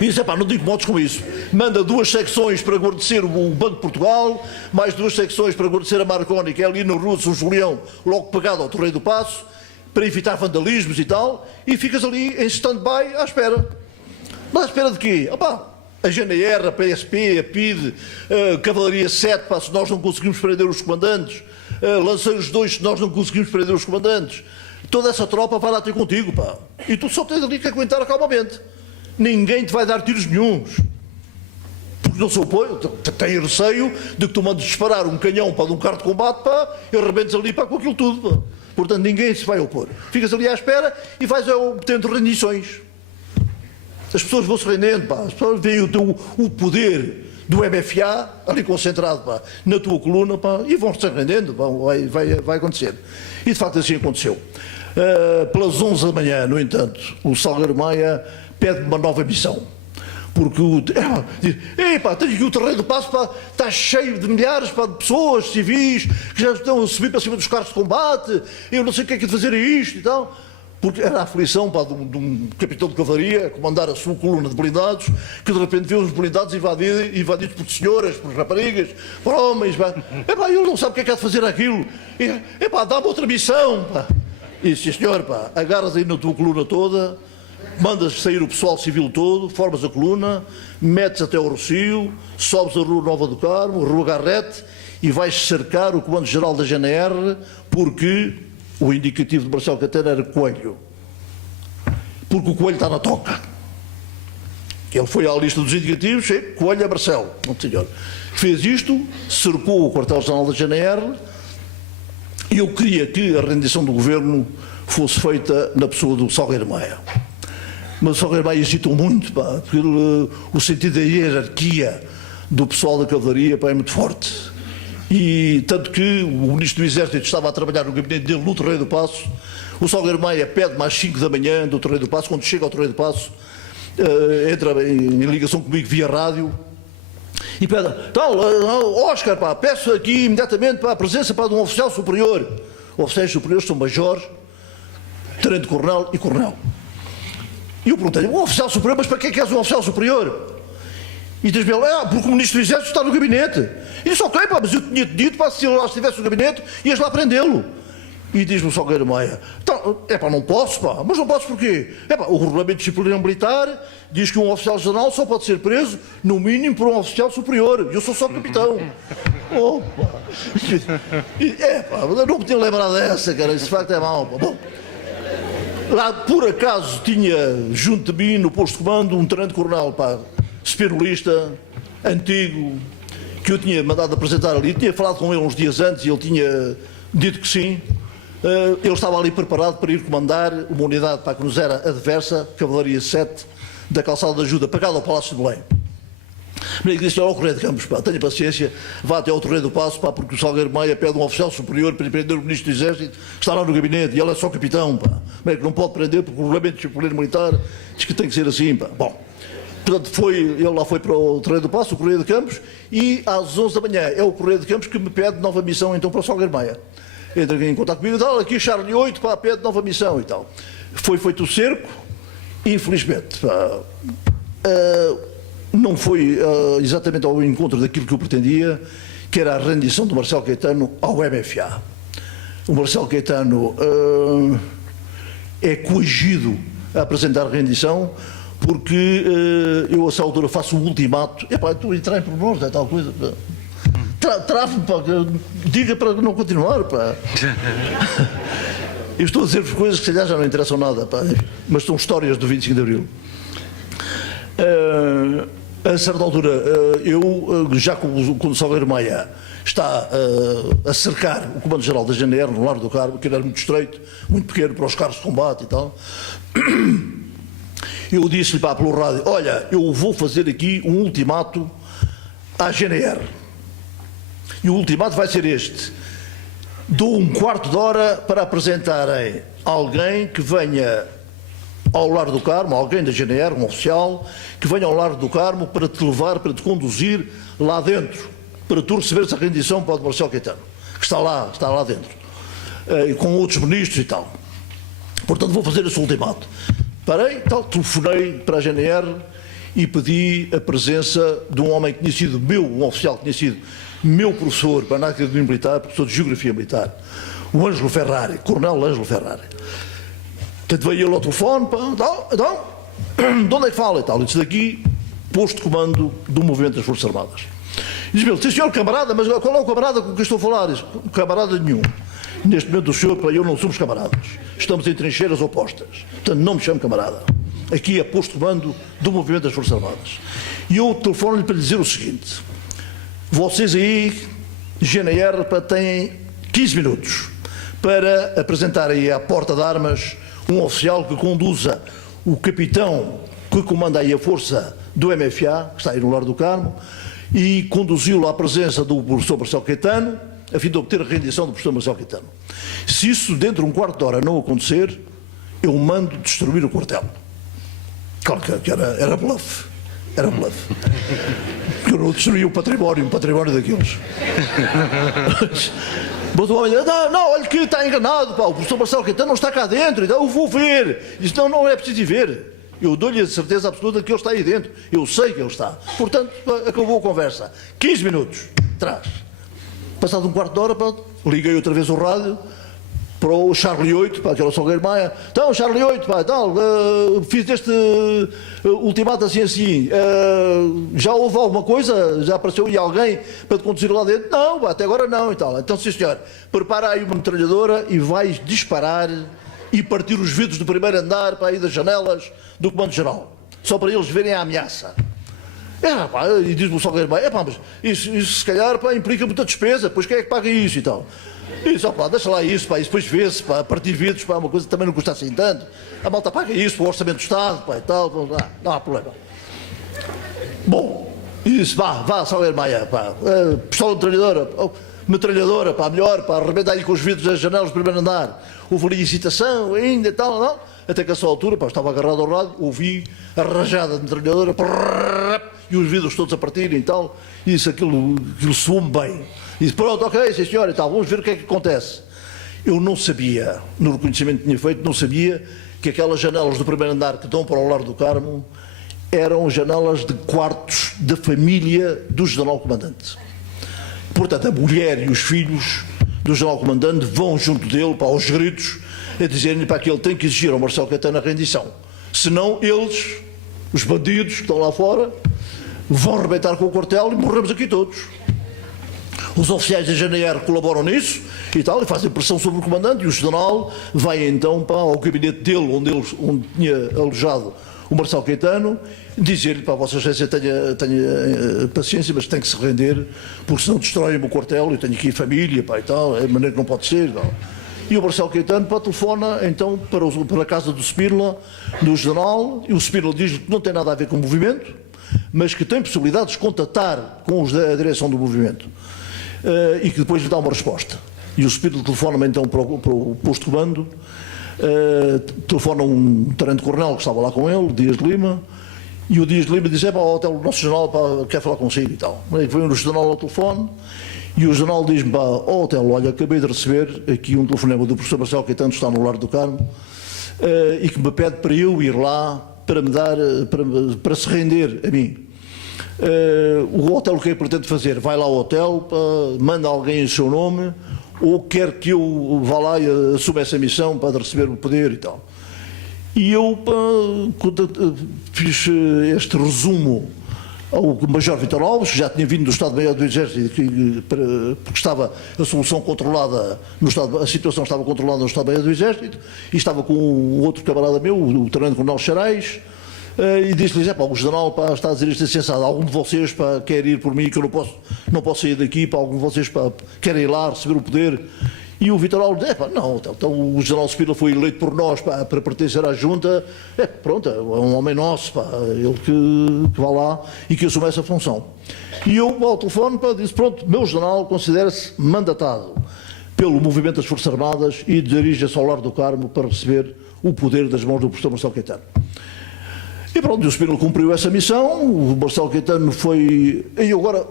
E disse, pá, não digo modos com isso. Manda 2 secções para guarnecer o Banco de Portugal, mais 2 secções para guarnecer a Marconi, que é ali na Rua de São Julião, logo pegado ao Terreiro do Paço, para evitar vandalismos e tal, e ficas ali em stand-by à espera. Mas à espera de quê? Opá, a GNR, a PSP, a PIDE, a Cavalaria 7, pá, se nós não conseguimos prender os comandantes, Lanceiros 2, se nós não conseguimos prender os comandantes, toda essa tropa vai lá ter contigo, pá. E tu só tens ali que aguentar calmamente. Ninguém te vai dar tiros nenhuns. Porque não se opõe, tem receio de que tu mandes disparar um canhão para de um carro de combate, pá, e arrebentes ali, pá, com aquilo tudo, pá. Portanto, ninguém se vai opor. Ficas ali à espera e vais obtendo rendições. As pessoas vão se rendendo, pá. As pessoas veem o poder do MFA ali concentrado, pá, na tua coluna, pá, e vão se rendendo, pá, vai acontecer. E de facto assim aconteceu. Pelas 11 da manhã, no entanto, o Salgueiro Maia pede uma nova missão. Porque diz, pá, tenho aqui o Terreiro do Paço, pá, está cheio de milhares, pá, de pessoas, civis, que já estão a subir para cima dos carros de combate, eu não sei o que é que é de fazer isto e tal. Porque era a aflição, pá, de um capitão de cavalaria a comandar a sua coluna de blindados, que de repente vê os blindados invadidos por senhoras, por raparigas, por homens, pá. Ele não sabe o que é que há de fazer aquilo. Pá, dá-me outra missão, pá. E sim, senhor, pá, agarras aí na tua coluna toda, mandas sair o pessoal civil todo, formas a coluna, metes até ao Rossio, sobes a Rua Nova do Carmo, Rua Garrete, e vais cercar o Comando-Geral da GNR, porque o indicativo de Marcelo Caetano era Coelho. Porque o Coelho está na toca. Ele foi à lista dos indicativos, Coelho é Marcelo. Não, senhor. Fez isto, cercou o quartel-general da GNR, e eu queria que a rendição do governo fosse feita na pessoa do Salgueiro Maia. Mas o Salgueiro Maia hesitou muito, pá, porque o sentido da hierarquia do pessoal da cavalaria, pá, é muito forte. E tanto que o Ministro do Exército estava a trabalhar no gabinete dele no Terreiro do Paço, o Salgueiro Maia pede-me às 5 da manhã do Terreiro do Paço, quando chega ao Terreiro do Paço, entra em ligação comigo via rádio, e pede, então, Oscar, pá, peço aqui imediatamente, pá, a presença, pá, de um oficial superior. Oficiais superiores são major, tenente-coronel e coronel. E eu perguntei-lhe, um oficial superior, mas para que é que és um oficial superior? E diz-me ele, porque o Ministro do Exército está no gabinete. E disse, ok, pá, mas eu tinha-te dito, pá, se ele lá estivesse no gabinete, ias lá prendê-lo. E diz-me o Salgueiro Maia, então, não posso, pá, mas não posso porquê? O regulamento disciplinar militar diz que um oficial general só pode ser preso, no mínimo, por um oficial superior. Eu sou só capitão. Opa! Eu não me tinha lembrado dessa, cara, isso de facto é mau, pá. Bom, lá, por acaso, tinha junto de mim, no posto de comando, um tenente-coronel, pá, espirulista, antigo, que eu tinha mandado apresentar ali. Tinha falado com ele uns dias antes e ele tinha dito que sim. Ele estava ali preparado para ir comandar uma unidade, pá, que nos era adversa, Cavalaria 7, da Calçada de Ajuda, pagada ao Palácio de Belém. Me disse, ao Correio de Campos, pá, tenha paciência, vá até ao Terreiro do Paço, pá, porque o Salgueiro Maia pede um oficial superior para prender o Ministro do Exército, que está lá no gabinete, e ele é só capitão, pá. Como é que não pode prender, porque o regulamento disciplinar militar diz que tem que ser assim, pá. Bom, portanto, ele lá foi para o Terreiro do Paço, o Correio de Campos, e às 11 da manhã é o Correio de Campos que me pede nova missão, então, para o Salgueiro Maia. Entra em contato comigo e tal, aqui Charlie 8, pá, pede nova missão e tal. Foi feito o cerco, infelizmente, pá, não foi exatamente ao encontro daquilo que eu pretendia, que era a rendição do Marcelo Caetano ao MFA. O Marcelo Caetano é coagido a apresentar a rendição, porque eu a essa altura faço um ultimato, estou a entrar em pormenores, é tal coisa, trave-me, pá, diga para não continuar, pá. Eu estou a dizer coisas que se calhar já não interessam nada, pá, mas são histórias do 25 de Abril. A certa altura, eu, já com o Salgueiro Maia está a cercar o Comando-Geral da GNR no Largo do Carmo, que era muito estreito, muito pequeno para os carros de combate e tal, eu disse-lhe pelo rádio, olha, eu vou fazer aqui um ultimato à GNR. E o ultimato vai ser este. Dou um quarto de hora para apresentarem alguém que venha ao Largo do Carmo, alguém da GNR, um oficial, que venha ao Largo do Carmo para te levar, para te conduzir lá dentro, para tu receberes a rendição para o Marcelo Caetano, que está lá dentro, com outros ministros e tal. Portanto, vou fazer esse ultimato. Parei, tal, telefonei para a GNR e pedi a presença de um homem que tinha sido um oficial que tinha sido meu professor para a Academia Militar, professor de Geografia Militar, o Ângelo Ferrari, Coronel Ângelo Ferrari. Portanto, veio ele ao telefone, então, de onde é que fala e tal? Ele disse daqui, posto de comando do movimento das Forças Armadas. E diz-me ele, sim senhor camarada, mas qual é o camarada com quem estou a falar? Diz, camarada nenhum. Neste momento o senhor e eu não somos camaradas. Estamos em trincheiras opostas. Portanto, não me chamo camarada. Aqui é posto de comando do movimento das Forças Armadas. E eu telefono-lhe para lhe dizer o seguinte: vocês aí, GNR, têm 15 minutos para apresentarem à porta de armas um oficial que conduza o capitão que comanda aí a força do MFA, que está aí no Largo do Carmo, e conduzi-lo à presença do professor Marcelo Caetano, a fim de obter a rendição do professor Marcelo Caetano. Se isso dentro de um quarto de hora não acontecer, eu mando destruir o quartel. Claro que era bluff. Era bluff. Porque eu não destruí um património daqueles. Mas o homem diz, não, olha que está enganado, pá, o professor Marcelo Caetano não está cá dentro, então eu vou ver. Diz, não é preciso ir ver. Eu dou-lhe a certeza absoluta que ele está aí dentro. Eu sei que ele está. Portanto, acabou a conversa. 15 minutos atrás. Passado um quarto de hora, pá, liguei outra vez o rádio para o Charlie 8, que era o Salgueiro Maia. Então, Charlie 8, pá, fiz este ultimato assim. Já houve alguma coisa? Já apareceu aí alguém para te conduzir lá dentro? Não, pá, até agora não e tal. Então, sim senhor, prepara aí uma metralhadora e vais disparar e partir os vidros do primeiro andar para aí das janelas do Comando-Geral. Só para eles verem a ameaça. Pá, e diz-me o Salgueiro Maia, mas isso se calhar, pá, implica muita despesa, pois quem é que paga isso e tal? Isso, pá, deixa lá isso, pá, e depois vê-se, pá, partir vidros, pá, uma coisa que também não custa assim tanto. A malta paga isso para o Orçamento do Estado, pá, e tal, não há problema. Bom, isso, vá, Salgueiro Maia, pá, pistola metralhadora, pá, melhor, pá, arrebenta aí com os vidros das janelas do primeiro andar. Houve ali excitação ainda e tal, não? Até que a essa altura, pá, estava agarrado ao rádio, ouvi a rajada de metralhadora, e os vidros todos a partirem e tal, e isso, aquilo soou-me bem. E disse, pronto, ok, sim senhor, e tal, vamos ver o que é que acontece. Eu não sabia, no reconhecimento que tinha feito, não sabia que aquelas janelas do primeiro andar que dão para o Largo do Carmo eram janelas de quartos da família do General Comandante. Portanto, a mulher e os filhos do General Comandante vão junto dele, para aos gritos, a dizer-lhe para que ele tem que exigir ao Marcelo Caetano a rendição. Senão eles, os bandidos que estão lá fora, vão arrebentar com o quartel e morremos aqui todos. Os oficiais da GNR colaboram nisso e tal, e fazem pressão sobre o comandante, e o general vai então ao gabinete dele, onde tinha alojado o Marcelo Caetano, dizer-lhe, para a Vossa Excelência, tenha paciência, mas tem que se render, porque senão destroem-me o quartel, eu tenho aqui família, pá, e tal, é de maneira que não pode ser. Tal. E o Marcelo Caetano telefona então para a casa do Spínola, do general, e o Spínola diz-lhe que não tem nada a ver com o movimento, mas que tem possibilidade de contatar com os da direção do movimento, e que depois lhe dá uma resposta. E o Spínola telefona-me então para o posto de comando, telefona um tenente-coronel que estava lá com ele, Dias de Lima, e o Dias de Lima diz, o nosso general quer falar consigo e tal. Vem o general ao telefone, e o general diz-me, Otelo, olha, acabei de receber aqui um telefonema do professor Marcelo Caetano, está no Largo do Carmo, e que me pede para eu ir lá para me dar, para se render a mim. O hotel o que é que pretende fazer? Vai lá ao hotel, manda alguém em seu nome, ou quer que eu vá lá e assuma essa missão para receber o poder e tal. E eu fiz este resumo ao Major Vítor Alves, que já tinha vindo do Estado-Maior do Exército, porque estava a solução controlada, a situação estava controlada no Estado-Maior do Exército, e estava com um outro camarada meu, o tenente-coronel Xarais, e disse-lhes, o general está a dizer isto insensado, algum de vocês quer ir por mim, que eu não posso sair daqui, algum de vocês quer ir lá receber o poder. E o Vítor Alves disse, não, então o general Spínola foi eleito por nós para pertencer à junta, pronto, é um homem nosso, ele que vá lá e que assume essa função. E eu, ao telefone, disse, pronto, meu general considera-se mandatado pelo movimento das Forças Armadas e dirige-se ao Lar do Carmo para receber o poder das mãos do professor Marcelo Caetano. E pronto, o Spínola cumpriu essa missão, o Marcelo Caetano foi... E agora,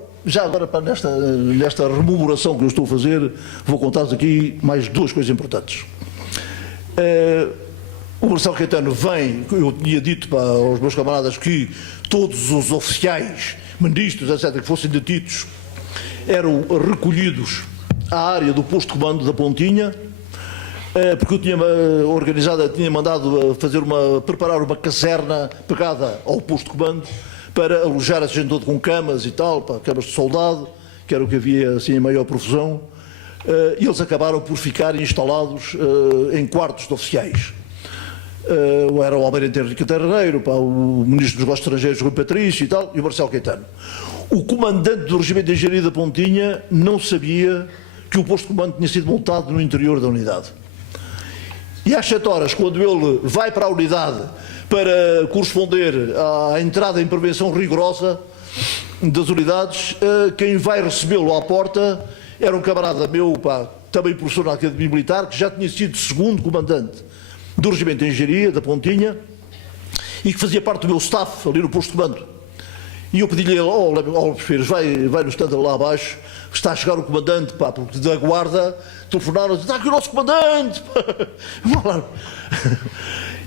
nesta rememoração que eu estou a fazer, vou contar-vos aqui mais duas coisas importantes. O Marcelo Caetano vem, eu tinha dito aos meus camaradas que todos os oficiais, ministros, etc., que fossem detidos, eram recolhidos à área do posto de comando da Pontinha, porque eu tinha mandado preparar uma caserna pegada ao posto de comando para alojar essa gente toda com camas e tal, camas de soldado, que era o que havia assim em maior profusão, e eles acabaram por ficar instalados em quartos de oficiais. Era o Almirante Henrique Terreiro, o Ministro dos Negócios Estrangeiros Rui Patrício e tal, e o Marcelo Caetano. O comandante do Regimento de Engenharia da Pontinha não sabia que o posto de comando tinha sido montado no interior da unidade. E às 7 horas, quando ele vai para a unidade para corresponder à entrada em prevenção rigorosa das unidades, quem vai recebê-lo à porta era um camarada meu, também professor na Academia Militar, que já tinha sido segundo comandante do Regimento de Engenharia da Pontinha e que fazia parte do meu staff ali no posto de comando. E eu pedi-lhe, Lopes Pires, vai no stand lá abaixo, está a chegar o comandante, porque da guarda telefonaram, está aqui o nosso comandante.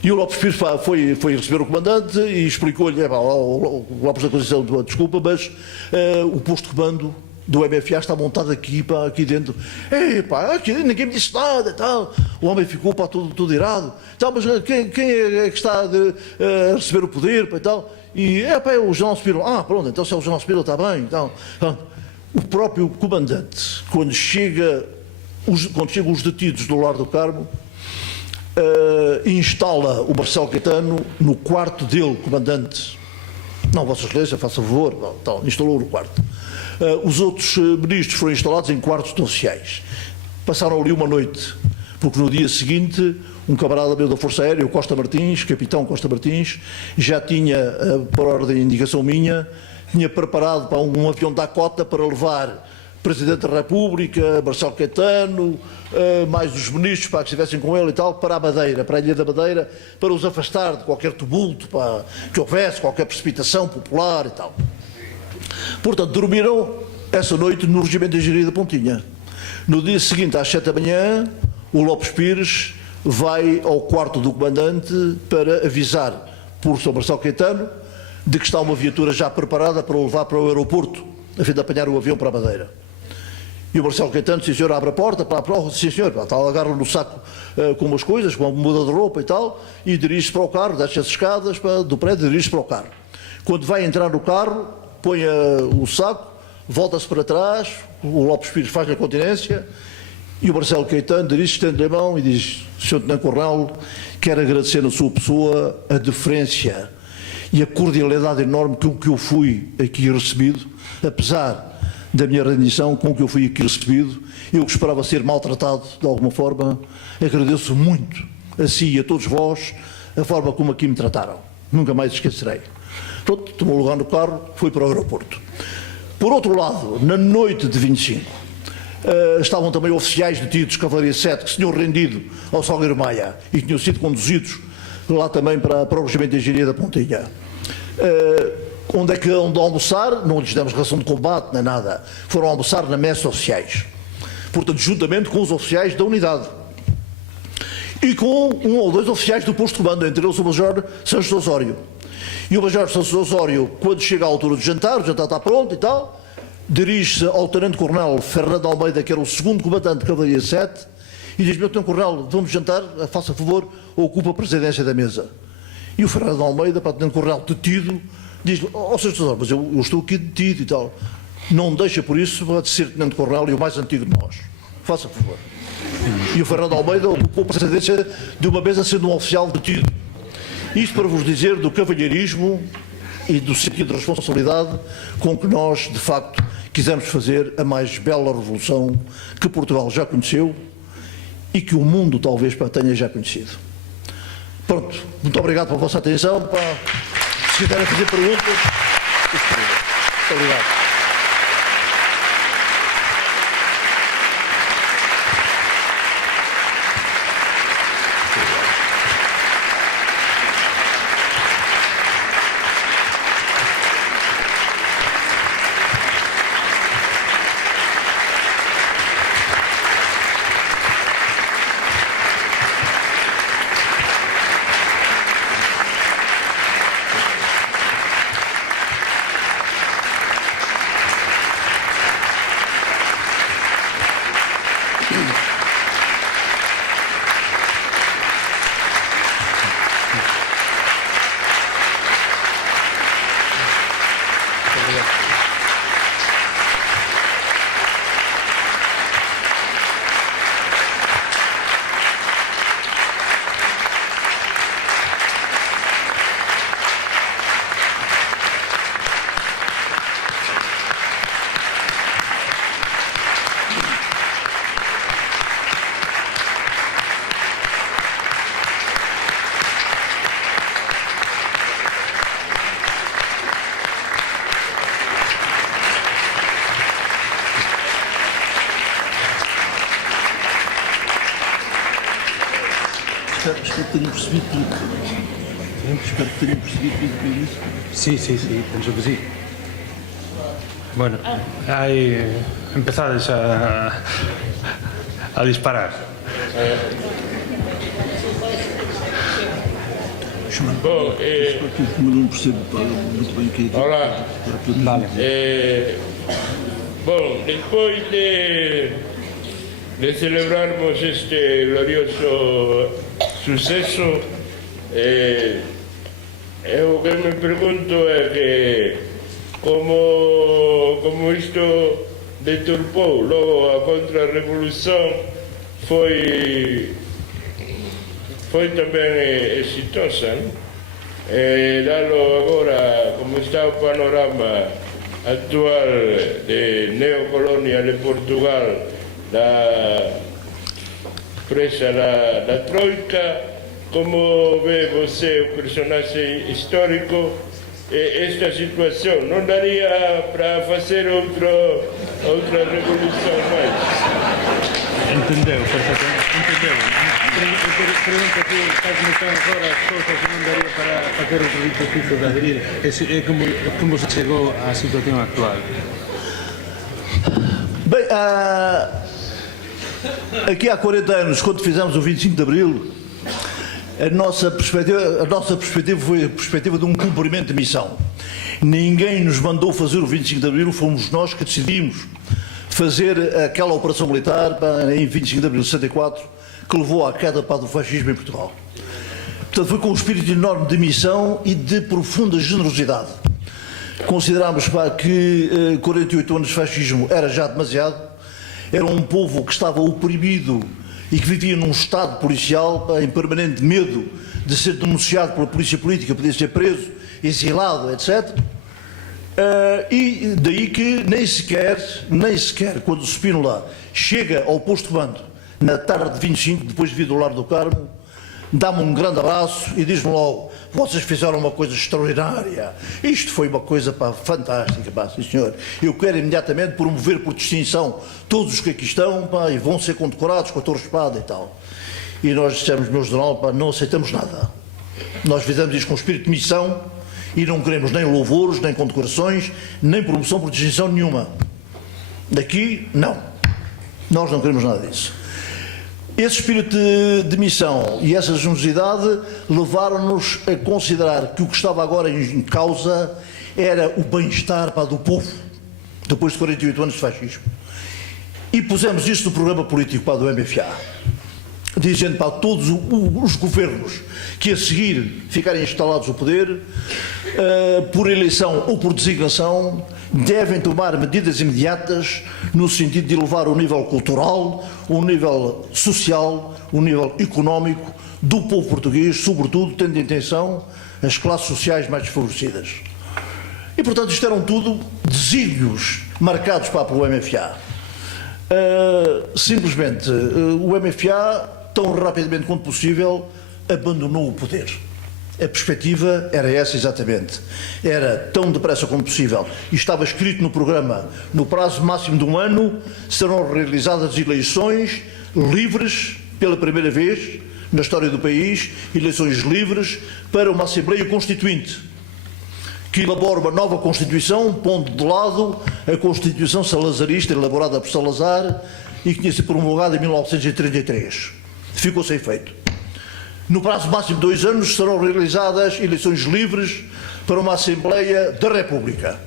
E o Lopes Pires foi receber o comandante e explicou-lhe, o Lopes da Conceição, desculpa, mas o posto de comando do MFA está montado aqui dentro. Aqui ninguém me disse nada e tal. O homem ficou todo irado. Então, mas quem é que está a receber o poder e tal? E o general Spínola. Pronto, então se é o general Spínola está bem. Então, o próprio comandante, quando chegam os detidos do Lar do Carmo, instala o Marcelo Caetano no quarto dele, comandante. Não, Vossa Excelência, faça favor. Então, instalou no quarto. Os outros ministros foram instalados em quartos de oficiais. Passaram ali uma noite, porque no dia seguinte um camarada meu da Força Aérea, o Costa Martins, capitão Costa Martins, já tinha, por ordem de indicação minha, tinha preparado para um avião da Dakota para levar Presidente da República, Marcelo Caetano, mais os ministros para que estivessem com ele e tal, para a Madeira, para a Ilha da Madeira, para os afastar de qualquer tumulto, para que houvesse qualquer precipitação popular e tal. Portanto, dormiram essa noite no Regimento de Engenharia da Pontinha. No dia seguinte, às 7 da manhã, o Lopes Pires vai ao quarto do comandante para avisar por Sr. Marcelo Caetano de que está uma viatura já preparada para o levar para o aeroporto, a fim de apanhar o avião para a Madeira. E o Marcelo Caetano, sim senhor, abre a porta, sim senhor, agarra no saco com umas coisas, com uma muda de roupa e tal, e dirige-se para o carro, desce as escadas do prédio e dirige-se para o carro. Quando vai entrar no carro, põe o saco, volta-se para trás, o Lopes Pires faz-lhe a continência, e o Marcelo Caetano dirige-se, estende-lhe a mão e diz: Sr. Tenente Coronel, quero agradecer na sua pessoa a deferência e a cordialidade enorme com que eu fui aqui recebido, apesar da minha rendição com que eu fui aqui recebido. Eu que esperava ser maltratado de alguma forma, agradeço muito a si e a todos vós a forma como aqui me trataram. Nunca mais esquecerei. Pronto, tomou lugar no carro, foi para o aeroporto. Por outro lado, na noite de 25, estavam também oficiais detidos, Cavalaria 7, que se tinham rendido ao Salgueiro Maia e que tinham sido conduzidos lá também para o Regimento de Engenharia da Pontinha. Onde almoçar, não lhes demos ração de combate nem nada, foram almoçar na messe de oficiais, portanto juntamente com os oficiais da unidade e com um ou dois oficiais do posto de comando, entre eles o Major Santos Osório. E o Major Santos Osório, quando chega à altura do jantar, o jantar está pronto e tal, dirige-se ao Tenente Coronel Fernando Almeida, que era o segundo comandante de Cavalaria 7, e diz: meu Tenente Coronel, vamos jantar, faça favor, ocupa a presidência da mesa. E o Fernando Almeida, para o Tenente Coronel detido, diz-lhe: Sr. Tesouros, mas eu estou aqui detido e tal. Não deixa por isso de ser Tenente Coronel e o mais antigo de nós. Faça favor. E o Fernando Almeida ocupou a presidência de uma mesa sendo um oficial detido. Isto para vos dizer do cavalheirismo e do sentido de responsabilidade com que nós, de facto, quisemos fazer a mais bela revolução que Portugal já conheceu e que o mundo talvez tenha já conhecido. Pronto, muito obrigado pela vossa atenção. Se quiserem fazer perguntas, muito obrigado. Espero que tenham percebido tudo. Espero que tenham percebido tudo o que eu disse. Sí, pienso que sí. Bueno, ahí empezades a disparar. Bom, Como não percebo muito bem o que é. olá. Bom, depois de celebrarmos este glorioso sucesso, eu o que me pergunto é que como isto deturpou logo a contra-revolução, foi também exitosa, não? Dalo agora, como está o panorama actual de neocolonial de Portugal, presa da Troika, como vê você, o personagem histórico, esta situação não daria para fazer outra revolução mais? Entendeu, perfectamente. Entendeu. Pergunta que está começando agora as cousas e non daría para facer outro exercicio de aderir. Como se chegou á situación actual? Bem, aqui há 40 anos, quando fizemos o 25 de Abril, a nossa perspectiva foi a perspectiva de um cumprimento de missão. Ninguém nos mandou fazer o 25 de Abril, fomos nós que decidimos fazer aquela operação militar em 25 de Abril de 64, que levou à queda do fascismo em Portugal. Portanto, foi com um espírito enorme de missão e de profunda generosidade. Considerámos que 48 anos de fascismo era já demasiado, era um povo que estava oprimido e que vivia num estado policial em permanente medo de ser denunciado pela polícia política, podia ser preso, exilado, etc. E daí que nem sequer quando o Spínola chega ao posto de comando na tarde de 25, depois de vir do Lar do Carmo, dá-me um grande abraço e diz-me logo: vocês fizeram uma coisa extraordinária, isto foi uma coisa fantástica, sim senhor, eu quero imediatamente promover por distinção todos os que aqui estão e vão ser condecorados com a Torre Espada e tal. E nós dissemos: meu general, não aceitamos nada, nós fizemos isto com espírito de missão e não queremos nem louvores, nem condecorações, nem promoção por distinção nenhuma. Daqui, não, nós não queremos nada disso. Esse espírito de missão e essa generosidade levaram-nos a considerar que o que estava agora em causa era o bem-estar do povo, depois de 48 anos de fascismo. E pusemos isto no programa político do MFA, dizendo para todos os governos que a seguir ficarem instalados no poder, por eleição ou por designação, devem tomar medidas imediatas no sentido de elevar o nível cultural, o nível social, o nível económico, do povo português, sobretudo tendo em atenção as classes sociais mais desfavorecidas. E, portanto, isto eram tudo desígnios marcados pelo MFA. Simplesmente, o MFA, tão rapidamente quanto possível, abandonou o poder. A perspectiva era essa exatamente. Era tão depressa como possível. E estava escrito no programa, no prazo máximo de um ano, serão realizadas eleições livres, pela primeira vez na história do país, eleições livres para uma Assembleia Constituinte, que elabora uma nova Constituição, pondo de lado a Constituição salazarista, elaborada por Salazar, e que tinha sido promulgada em 1933. Ficou sem efeito. No prazo máximo de 2 anos serão realizadas eleições livres para uma Assembleia da República.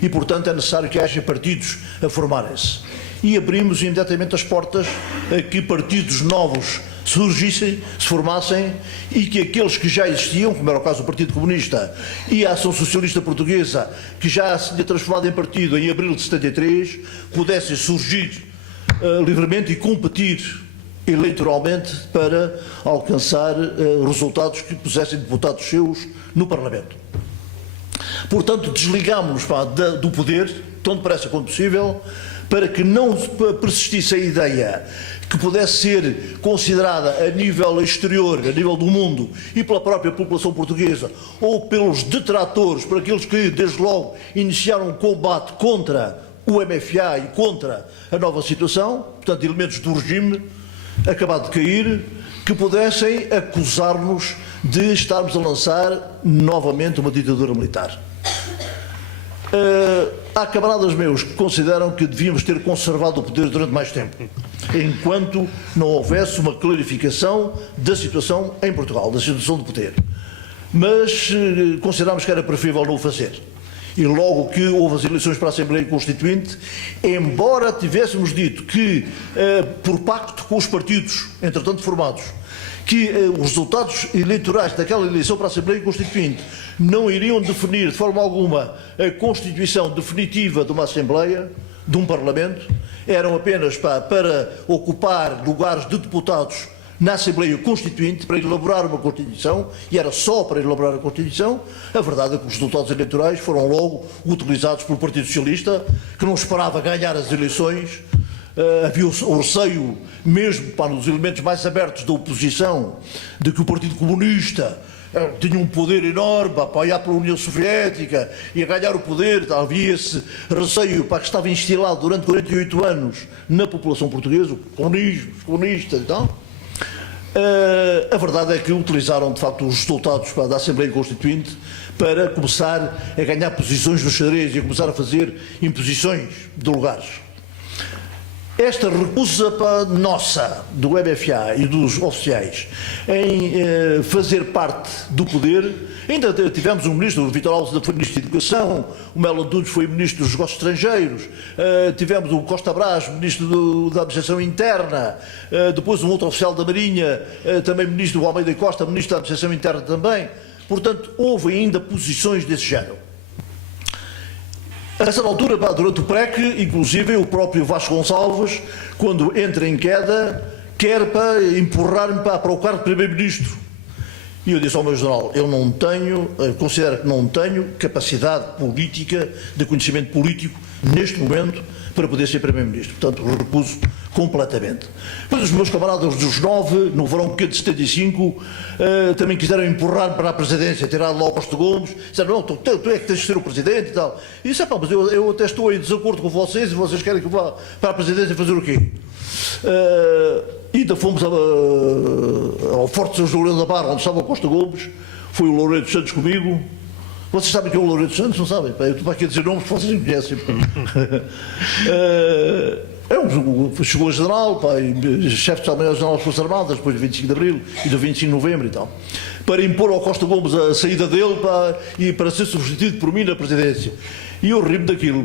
E, portanto, é necessário que haja partidos a formarem-se. E abrimos imediatamente as portas a que partidos novos surgissem, se formassem, e que aqueles que já existiam, como era o caso do Partido Comunista e a Ação Socialista Portuguesa, que já se tinha transformado em partido em abril de 73, pudessem surgir livremente e competir eleitoralmente para alcançar resultados que pusessem deputados seus no Parlamento. Portanto, desligámos do poder, tão depressa quanto possível, para que não persistisse a ideia que pudesse ser considerada a nível exterior, a nível do mundo e pela própria população portuguesa, ou pelos detratores, por aqueles que desde logo iniciaram um combate contra o MFA e contra a nova situação, portanto elementos do regime acabado de cair, que pudessem acusar-nos de estarmos a lançar novamente uma ditadura militar. Há camaradas meus que consideram que devíamos ter conservado o poder durante mais tempo, enquanto não houvesse uma clarificação da situação em Portugal, da situação do poder. Mas considerámos que era preferível não o fazer. E logo que houve as eleições para a Assembleia Constituinte, embora tivéssemos dito que, por pacto com os partidos, entretanto formados, que os resultados eleitorais daquela eleição para a Assembleia Constituinte não iriam definir de forma alguma a constituição definitiva de uma Assembleia, de um Parlamento, eram apenas para ocupar lugares de deputados na Assembleia Constituinte, para elaborar uma Constituição, e era só para elaborar a Constituição. A verdade é que os resultados eleitorais foram logo utilizados pelo Partido Socialista, que não esperava ganhar as eleições. Havia o receio, mesmo para os elementos mais abertos da oposição, de que o Partido Comunista tinha um poder enorme a apoiar pela União Soviética e a ganhar o poder. Havia esse receio que estava instilado durante 48 anos na população portuguesa, o comunismo, os comunistas e tal. A verdade é que utilizaram de facto os resultados da Assembleia Constituinte para começar a ganhar posições no xadrez e a começar a fazer imposições de lugares. Esta recusa nossa, do MFA e dos oficiais, em fazer parte do poder, ainda tivemos um ministro, o Vítor Alves foi ministro da Educação, o Melo Dudes foi ministro dos Negócios Estrangeiros, tivemos o Costa Brás, ministro da Administração Interna, depois um outro oficial da Marinha, também ministro do Almeida Costa, ministro da Administração Interna também. Portanto, houve ainda posições desse género. A essa altura, durante o PREC, inclusive o próprio Vasco Gonçalves, quando entra em queda, quer empurrar-me para o cargo de Primeiro-Ministro. E eu disse ao meu general, eu não tenho, considero que não tenho capacidade política, de conhecimento político, neste momento, para poder ser Primeiro-Ministro. Portanto, recuso completamente. Depois os meus camaradas dos 9, no verão pequeno de 75, também quiseram empurrar para a presidência, tirar lá o Costa Gomes, disseram, não, tu é que tens de ser o presidente e tal. E disse, mas eu até estou em desacordo com vocês e vocês querem que eu vá para a presidência fazer o quê? Ainda fomos ao Forte São Lourenço da Barra, onde estava o Costa Gomes, foi o Loureiro dos Santos comigo. Vocês sabem que é o Loureiro dos Santos? Não sabem? Eu estou aqui a dizer nomes que vocês me conhecem. Chegou a general, chefe de Estado-Maior-General das Forças Armadas, depois do 25 de Abril e do 25 de Novembro e tal, para impor ao Costa Gomes a saída dele e para ser substituído por mim na presidência. E eu ri-me daquilo.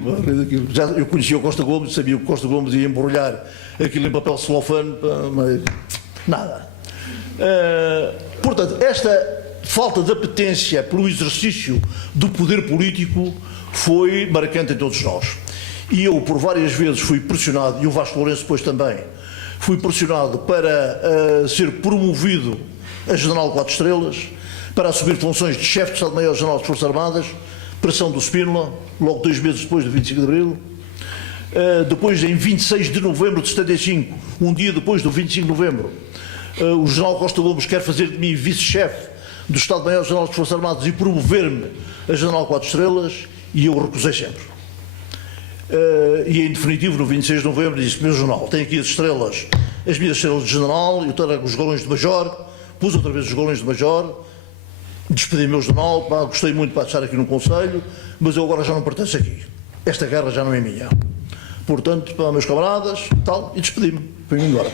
Eu conhecia o Costa Gomes, sabia que o Costa Gomes ia embrulhar aquilo em papel celofane, mas nada. Portanto, esta falta de apetência pelo exercício do poder político foi marcante em todos nós. E eu, por várias vezes, fui pressionado, e o Vasco Lourenço depois também, fui pressionado para ser promovido a General 4 Estrelas, para assumir funções de chefe de Estado-Maior-General das Forças Armadas, pressão do Spínola, logo 2 meses depois do 25 de Abril. Depois, em 26 de novembro de 75, um dia depois do 25 de novembro, o General Costa Gomes quer fazer de mim vice-chefe do Estado-Maior-General das Forças Armadas e promover-me a General 4 Estrelas, e eu recusei sempre. E em definitivo, no 26 de novembro, disse: meu general, tenho aqui as estrelas, as minhas estrelas de general, eu trago os galões de major, pus outra vez os galões de major, despedi meu general, pá, gostei muito para estar aqui no Conselho, mas eu agora já não pertenço aqui. Esta guerra já não é minha. Portanto, para meus camaradas, tal, e despedi-me, fui-me embora.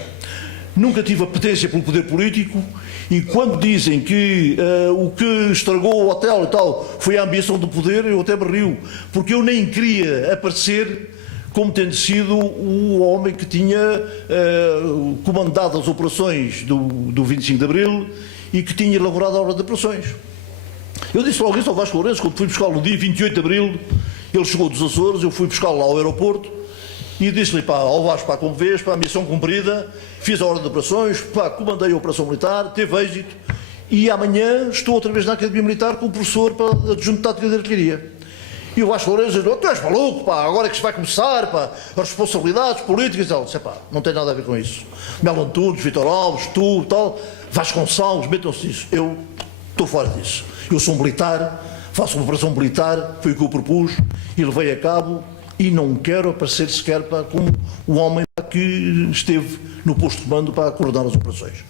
Nunca tive apetência pelo poder político, e quando dizem que o que estragou o hotel e tal foi a ambição do poder, eu até me rio, porque eu nem queria aparecer como tendo sido o homem que tinha comandado as operações do 25 de Abril e que tinha elaborado a ordem de operações. Eu disse logo isso ao Vasco Lourenço, quando fui buscá-lo no dia 28 de Abril, ele chegou dos Açores, eu fui buscá-lo lá ao aeroporto, e disse-lhe: pá, ao Vasco, pá, como vês, pá, a missão cumprida, fiz a ordem de operações, pá, comandei a operação militar, teve êxito, e amanhã estou outra vez na Academia Militar com o professor, pá, adjunto tático de artilharia. E o Vasco Lourenço disse: tu és maluco, pá, agora é que se vai começar, pá, as responsabilidades políticas e tal. Disse: pá, não tem nada a ver com isso. Melo Antunes, Vitor Alves, tu, tal, Vasconcelos, metam-se nisso. Eu estou fora disso. Eu sou militar, faço uma operação militar, foi o que eu propus e levei a cabo, e não quero aparecer sequer, pá, como o homem, pá, que esteve no posto de comando para coordenar as operações.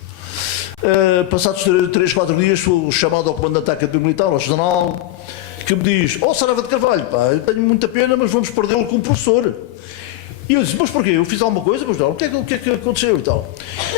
Passados 3, 4 dias, sou chamado ao comandante da Academia Militar, ao general, que me diz: Saraiva de Carvalho, pá, eu tenho muita pena, mas vamos perdê-lo como professor. E eu disse: mas porquê? Eu fiz alguma coisa? Mas não, o que é que aconteceu e tal?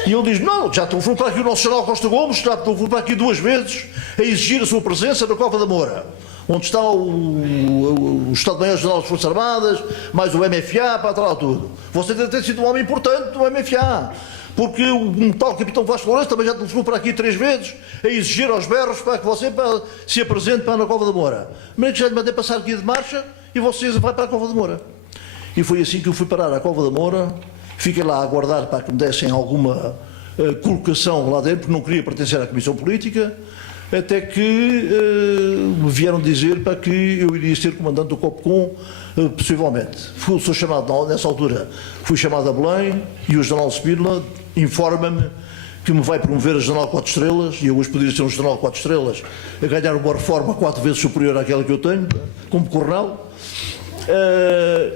E ele diz: não, já estão para aqui o nosso general Costa Gomes, já estão para aqui 2 vezes a exigir a sua presença na Cova da Moura, onde está o Estado-Maior-General das Forças Armadas, mais o MFA, para lá tudo. Você deve ter sido um homem importante do MFA, porque um tal capitão Vasco Lourenço também já telefonou para aqui 3 vezes a exigir aos berros para que você se apresente para na Cova da Moura. Mas que já lhe mandei passar aqui de marcha e você vai para a Cova da Moura. E foi assim que eu fui parar à Cova da Moura, fiquei lá a aguardar para que me dessem alguma colocação lá dentro, porque não queria pertencer à Comissão Política, até que me vieram dizer para que eu iria ser comandante do COPCOM, possivelmente. Sou chamado, nessa altura, fui chamado a Belém, e o general Spínola informa-me que me vai promover a General 4 Estrelas, e eu hoje poderia ser um General 4 Estrelas, a ganhar uma reforma 4 vezes superior àquela que eu tenho, como coronel,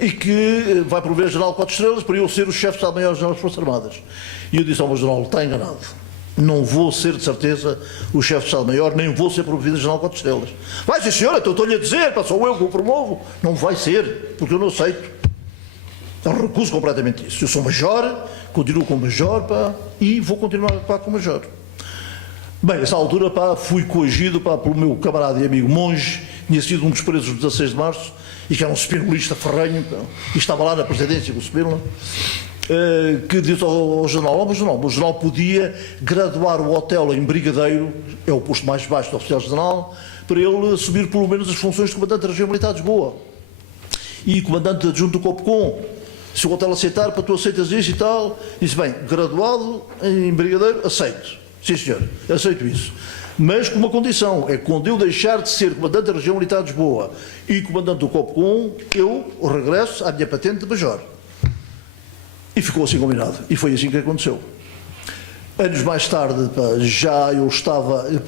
e que vai promover a General 4 Estrelas para eu ser o chefe de Estado-Maior-General das Forças Armadas. E eu disse ao meu general: está enganado. Não vou ser, de certeza, o chefe de Estado-Maior, nem vou ser promovido a General 4 Estrelas. Vai ser, senhora, então estou-lhe a dizer, pá, sou eu que o promovo. Não vai ser, porque eu não aceito. Eu recuso completamente isso. Eu sou major, continuo como major, pá, e vou continuar, pá, como major. Bem, nessa altura, pá, fui coagido, pá, pelo meu camarada e amigo Monge, tinha sido um dos presos do 16 de março, e que era um spinolista ferrenho, pá, e estava lá na presidência com o Spínola, que disse ao general: o general podia graduar o hotel em brigadeiro, é o posto mais baixo do oficial-general, para ele assumir pelo menos as funções de comandante da região militar de Lisboa e comandante adjunto do COPCOM. Se o hotel aceitar, para tu aceitas isso e tal. Disse: bem, graduado em brigadeiro, aceito. Sim, senhor, aceito isso. Mas com uma condição: é quando eu deixar de ser comandante da região militar de Lisboa e comandante do COPCOM, eu regresso à minha patente de major. E ficou assim combinado. E foi assim que aconteceu. Anos mais tarde, pá, já eu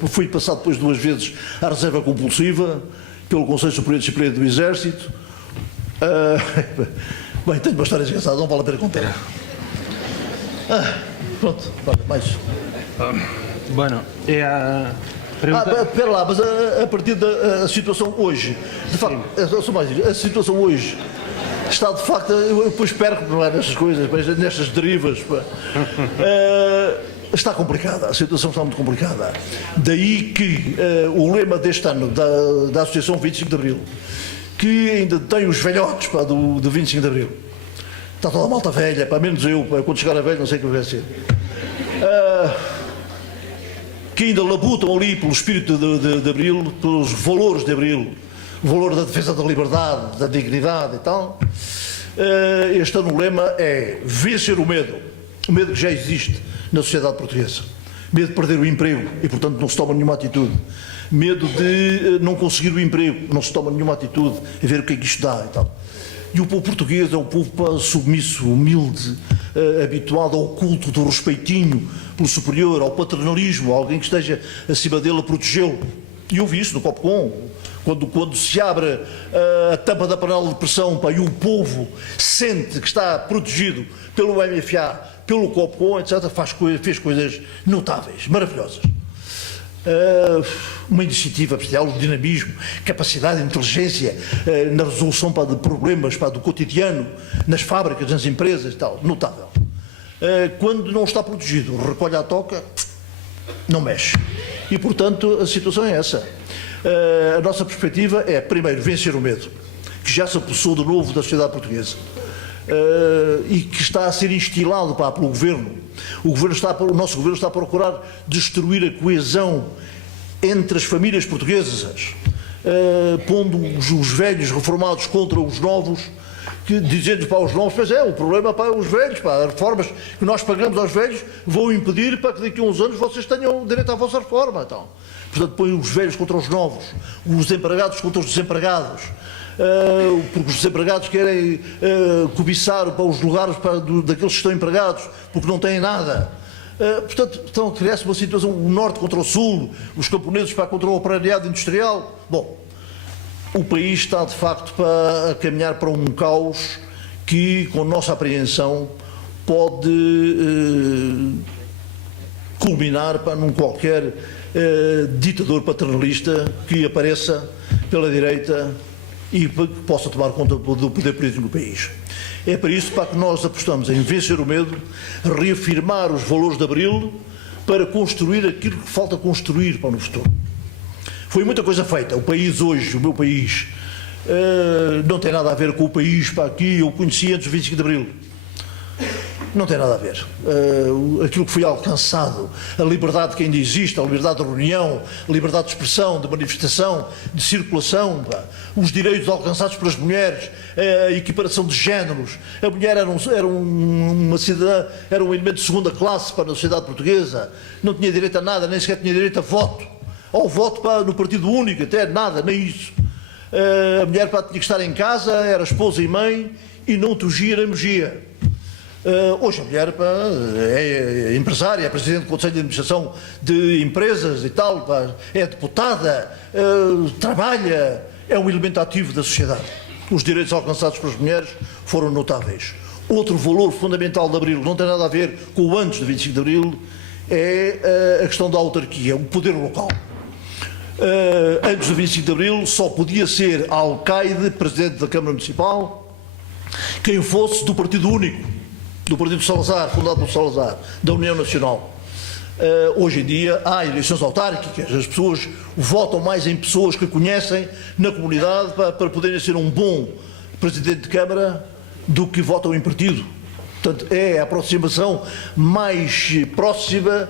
fui passado depois 2 vezes à reserva compulsiva pelo Conselho Superior de Disciplina do Exército. Bem, tenho uma história engraçada, não vale a pena contar. Pronto, vale, mais. Bueno, espera lá, mas a partir da situação hoje, de facto, a situação hoje está de facto, eu depois perco nestas coisas, nestas derivas, está complicada, a situação está muito complicada. Daí que o lema deste ano da Associação 25 de Abril, que ainda tem os velhotes, pá, do 25 de Abril, está toda a malta velha, pá, menos eu, pá, quando chegar a velho não sei o que vai ser, que ainda labutam ali pelo espírito de Abril, pelos valores de Abril, o valor da defesa da liberdade, da dignidade e tal. Este ano o lema é vencer o medo que já existe na sociedade portuguesa. medo de perder o emprego e, portanto, não se toma nenhuma atitude, medo de não conseguir o emprego, não se toma nenhuma atitude, a ver o que é que isto dá e tal. E o povo português é um povo submisso, humilde, habituado ao culto do respeitinho pelo superior, ao paternalismo, a alguém que esteja acima dele a protegê-lo. E eu vi isso no Copcom, quando se abre a tampa da panela de pressão, pá, e o povo sente que está protegido pelo MFA, pelo Copcom, etc., fez coisas notáveis, maravilhosas. Uma iniciativa especial, o dinamismo, capacidade, inteligência na resolução de problemas do cotidiano, nas fábricas, nas empresas e tal, notável. Quando não está protegido, recolhe a toca, não mexe. E, portanto, a situação é essa. A nossa perspectiva é, primeiro, vencer o medo, que já se apossou de novo da sociedade portuguesa e que está a ser instilado pelo Governo. O nosso Governo está a procurar destruir a coesão entre as famílias portuguesas, pondo os velhos reformados contra os novos, dizendo para os novos, pois é, o problema é para os velhos, as reformas que nós pagamos aos velhos vão impedir para que daqui a uns anos vocês tenham direito à vossa reforma. Então, portanto, põem os velhos contra os novos, os empregados contra os desempregados, porque os desempregados querem cobiçar para os lugares daqueles que estão empregados, porque não têm nada. Portanto, estão a criar-se uma situação, o norte contra o sul, os camponeses contra o operariado industrial. Bom, o país está de facto a caminhar para um caos que, com a nossa apreensão, pode culminar num qualquer ditador paternalista que apareça pela direita e que possa tomar conta do poder político no país. É para isso que nós apostamos em vencer o medo, reafirmar os valores de Abril para construir aquilo que falta construir no futuro. Foi muita coisa feita. O país hoje, o meu país, não tem nada a ver com o país que eu conhecia antes do 25 de Abril. Não tem nada a ver. Aquilo que foi alcançado, a liberdade que ainda existe, a liberdade de reunião, a liberdade de expressão, de manifestação, de circulação, os direitos alcançados pelas mulheres, a equiparação de géneros. A mulher era uma cidadã, era um elemento de segunda classe na sociedade portuguesa, não tinha direito a nada, nem sequer tinha direito a voto. Ao voto no partido único, até nada, nem isso. A mulher tinha que estar em casa, era esposa e mãe, e não tugia nem mugia. Hoje a mulher é empresária, é presidente do Conselho de Administração de empresas e tal, é deputada, trabalha, é um elemento ativo da sociedade. Os direitos alcançados pelas mulheres foram notáveis. Outro valor fundamental de Abril, não tem nada a ver com o antes de 25 de Abril, é a questão da autarquia, o poder local. Antes do 25 de Abril só podia ser alcaide, presidente da Câmara Municipal, quem fosse do Partido Único, do Partido Salazar, fundado por Salazar, da União Nacional. Hoje em dia há eleições autárquicas, as pessoas votam mais em pessoas que conhecem na comunidade para poderem ser um bom Presidente de Câmara do que votam em partido. Portanto, é a aproximação mais próxima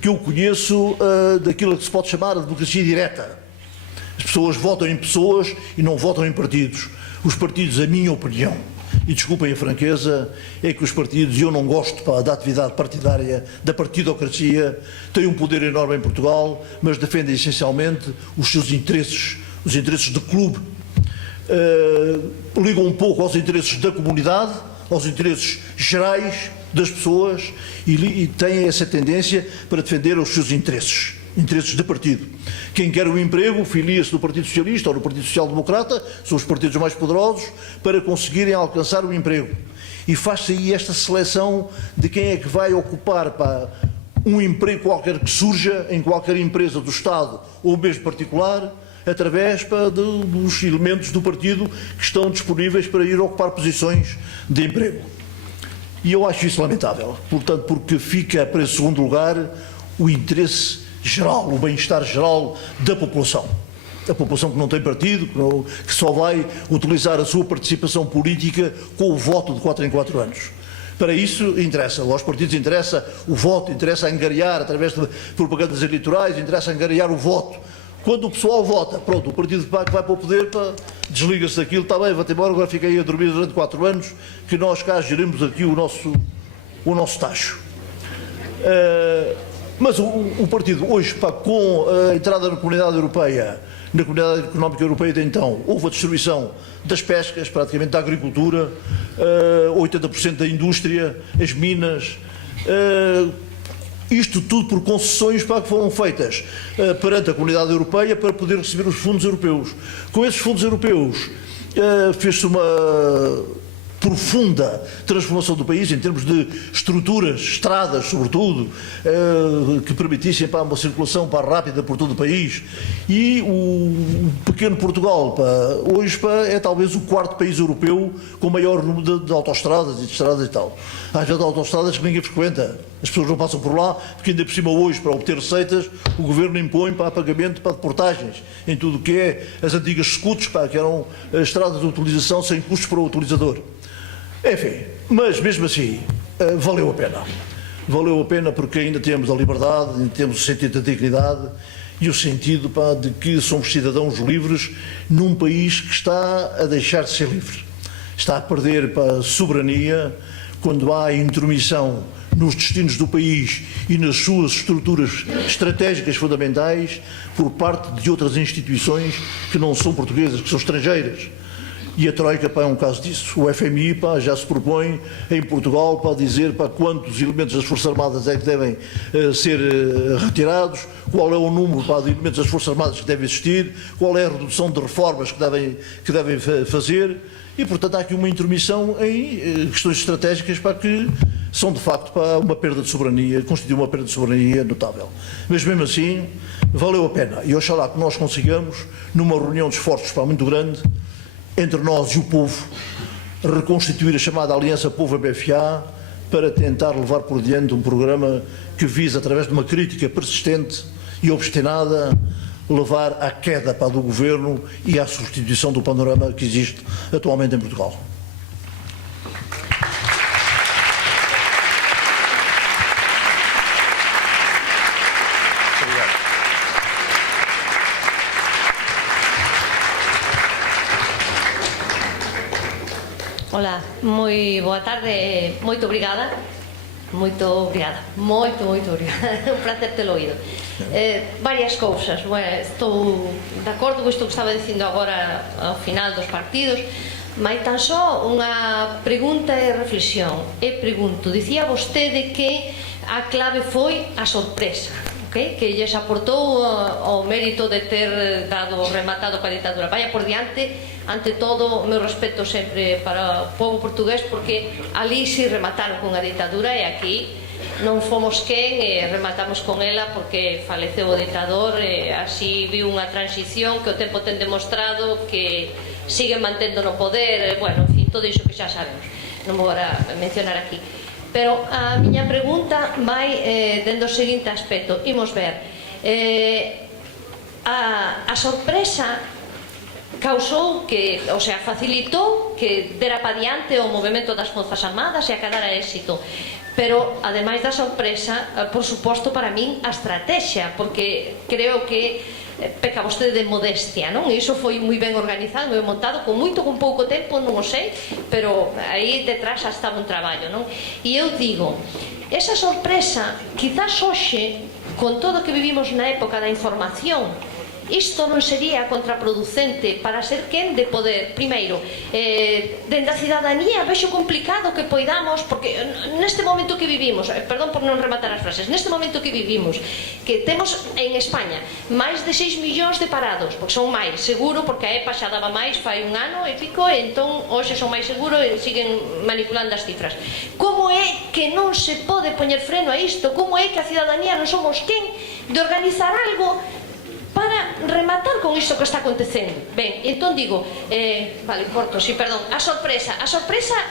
que eu conheço daquilo que se pode chamar de democracia direta. As pessoas votam em pessoas e não votam em partidos. Os partidos, a minha opinião, e desculpem a franqueza, é que os partidos, e eu não gosto da atividade partidária, da partidocracia, têm um poder enorme em Portugal, mas defendem essencialmente os seus interesses, os interesses de clube. Ligam um pouco aos interesses da comunidade, aos interesses gerais das pessoas e têm essa tendência para defender os seus interesses de partido. Quem quer o emprego filia-se no Partido Socialista ou no Partido Social Democrata, são os partidos mais poderosos, para conseguirem alcançar o emprego. E faz-se aí esta seleção de quem é que vai ocupar um emprego qualquer que surja em qualquer empresa do Estado ou mesmo particular, através dos elementos do partido que estão disponíveis para ir ocupar posições de emprego. E eu acho isso lamentável, portanto, porque fica para segundo lugar o interesse geral, o bem-estar geral da população. A população que não tem partido, que só vai utilizar a sua participação política com o voto de 4 em 4 anos. Para isso interessa, aos partidos interessa o voto, interessa angariar através de propagandas eleitorais, interessa angariar o voto. Quando o pessoal vota, pronto, o partido que vai para o poder, desliga-se daquilo, está bem, vai-te embora, agora fica aí a dormir durante 4 anos, que nós cá gerimos aqui o nosso tacho. Mas o partido hoje, pá, com a entrada na Comunidade Europeia, na Comunidade Económica Europeia de então, houve a destruição das pescas, praticamente da agricultura, 80% da indústria, as minas, isto tudo por concessões, pá, que foram feitas perante a Comunidade Europeia para poder receber os fundos europeus. Com esses fundos europeus fez-se uma profunda transformação do país em termos de estruturas, estradas sobretudo, que permitissem, pá, uma circulação, pá, rápida por todo o país. E o pequeno Portugal, pá, hoje, pá, é talvez o quarto país europeu com maior número de autoestradas e de estradas e tal. Às vezes autoestradas que ninguém frequenta, as pessoas não passam por lá, porque ainda por cima hoje, para obter receitas, o governo impõe, pá, pagamento, pá, de portagens em tudo o que é as antigas scuts, pá, que eram estradas de utilização sem custos para o utilizador. Enfim, mas mesmo assim, valeu a pena. Valeu a pena porque ainda temos a liberdade, ainda temos o sentido da dignidade e o sentido, pá, de que somos cidadãos livres num país que está a deixar de ser livre. Está a perder, pá, soberania quando há intromissão nos destinos do país e nas suas estruturas estratégicas fundamentais por parte de outras instituições que não são portuguesas, que são estrangeiras. E a Troika, pá, é um caso disso. O FMI, pá, já se propõe em Portugal para dizer, pá, quantos elementos das Forças Armadas é que devem ser retirados, qual é o número, pá, de elementos das Forças Armadas que devem existir, qual é a redução de reformas que devem fazer. E, portanto, há aqui uma intromissão em questões estratégicas, pá, que são, de facto, pá, uma perda de soberania, constitui uma perda de soberania notável. Mas, mesmo assim, valeu a pena. E oxalá que nós consigamos, numa reunião de esforços, pá, muito grande, entre nós e o povo, reconstituir a chamada Aliança Povo-BFA para tentar levar por diante um programa que visa, através de uma crítica persistente e obstinada, levar à queda, pá, do governo e à substituição do panorama que existe atualmente em Portugal. Hola, moi boa tarde, moito obrigada. Moito obrigada, moito obrigada. Un placer telo oído. Varias cousas. Bueno, estou de acordo con isto que estaba dicindo agora ao final dos partidos, mas tan só unha pregunta e reflexión. E pregunto, dicía vostede que a clave foi a sorpresa, okay? Que lles aportou o mérito de ter dado rematado coa ditadura. Vaya por diante. Ante todo, o meu respeto sempre para o povo portugués, porque ali si remataron con a ditadura e aquí non fomos quen e rematamos con ela porque faleceu o ditador e así viu unha transición que o tempo ten demostrado que sigue mantendo no poder, bueno, en fin, todo iso que xa sabemos, non vou agora mencionar aquí. Pero a miña pregunta vai dentro do seguinte aspecto. Imos ver, a sorpresa causou que, o sea, facilitou que dera pa diante o movimento das Forzas Armadas e acadara éxito. Pero, ademais da sorpresa, por suposto, para min, a estrategia, porque creo que peca vostede de modestia, non? E iso foi moi ben organizado, moi montado, con pouco tempo, non o sei, pero aí detrás xa estaba un traballo, non? E eu digo, esa sorpresa, quizás hoxe, con todo o que vivimos na época da información, isto non sería contraproducente para ser quen de poder, primeiro, dende a cidadanía vexo complicado que poidamos, porque neste momento que vivimos, perdón por non rematar as frases, neste momento que vivimos, que temos en España máis de 6 millóns de parados, porque son máis, seguro, porque a EPA xa daba máis fai un ano e pico, e entón hoxe son máis seguro e siguen manipulando as cifras. Como é que non se pode poñer freno a isto? Como é que a cidadanía non somos quen de organizar algo para rematar con isto que está acontecendo? Ben, entón digo, vale, corto, sí, perdón, a sorpresa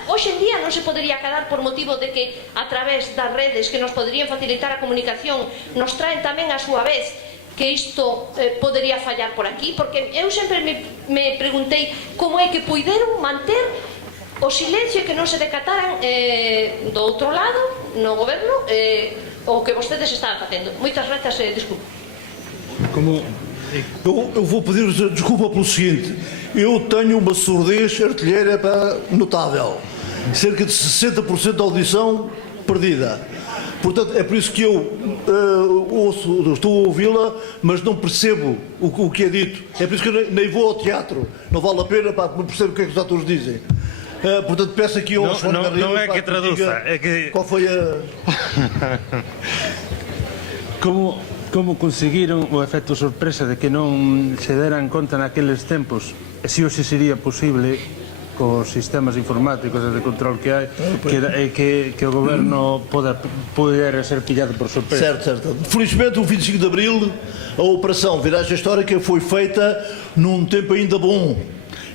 hoxe en día non se podería acadar por motivo de que a través das redes que nos poderían facilitar a comunicación nos traen tamén a súa vez que isto podería fallar por aquí, porque eu sempre me preguntei como é que puideron manter o silencio e que non se decataran do outro lado, no goberno, o que vostedes estaban facendo. Moitas grazas, disculpe. Eu vou pedir desculpa pelo seguinte: eu tenho uma surdez artilheira notável, cerca de 60% da audição perdida. Portanto, é por isso que eu estou a ouvi-la, mas não percebo o que é dito. É por isso que eu nem vou ao teatro. Não vale a pena, pá, não percebo o que é que os atores dizem. Portanto, peço aqui ao João Garrido, não é que traduza, é que... Qual foi a... Como conseguiron o efecto sorpresa de que non se deran conta naqueles tempos, e se hoxe sería posible cos sistemas informáticos e de control que hai, que o goberno poder ser pillado por sorpresa? Certo. Felizmente, o 25 de Abril, a Operação Viragem Histórica foi feita num tempo ainda bom,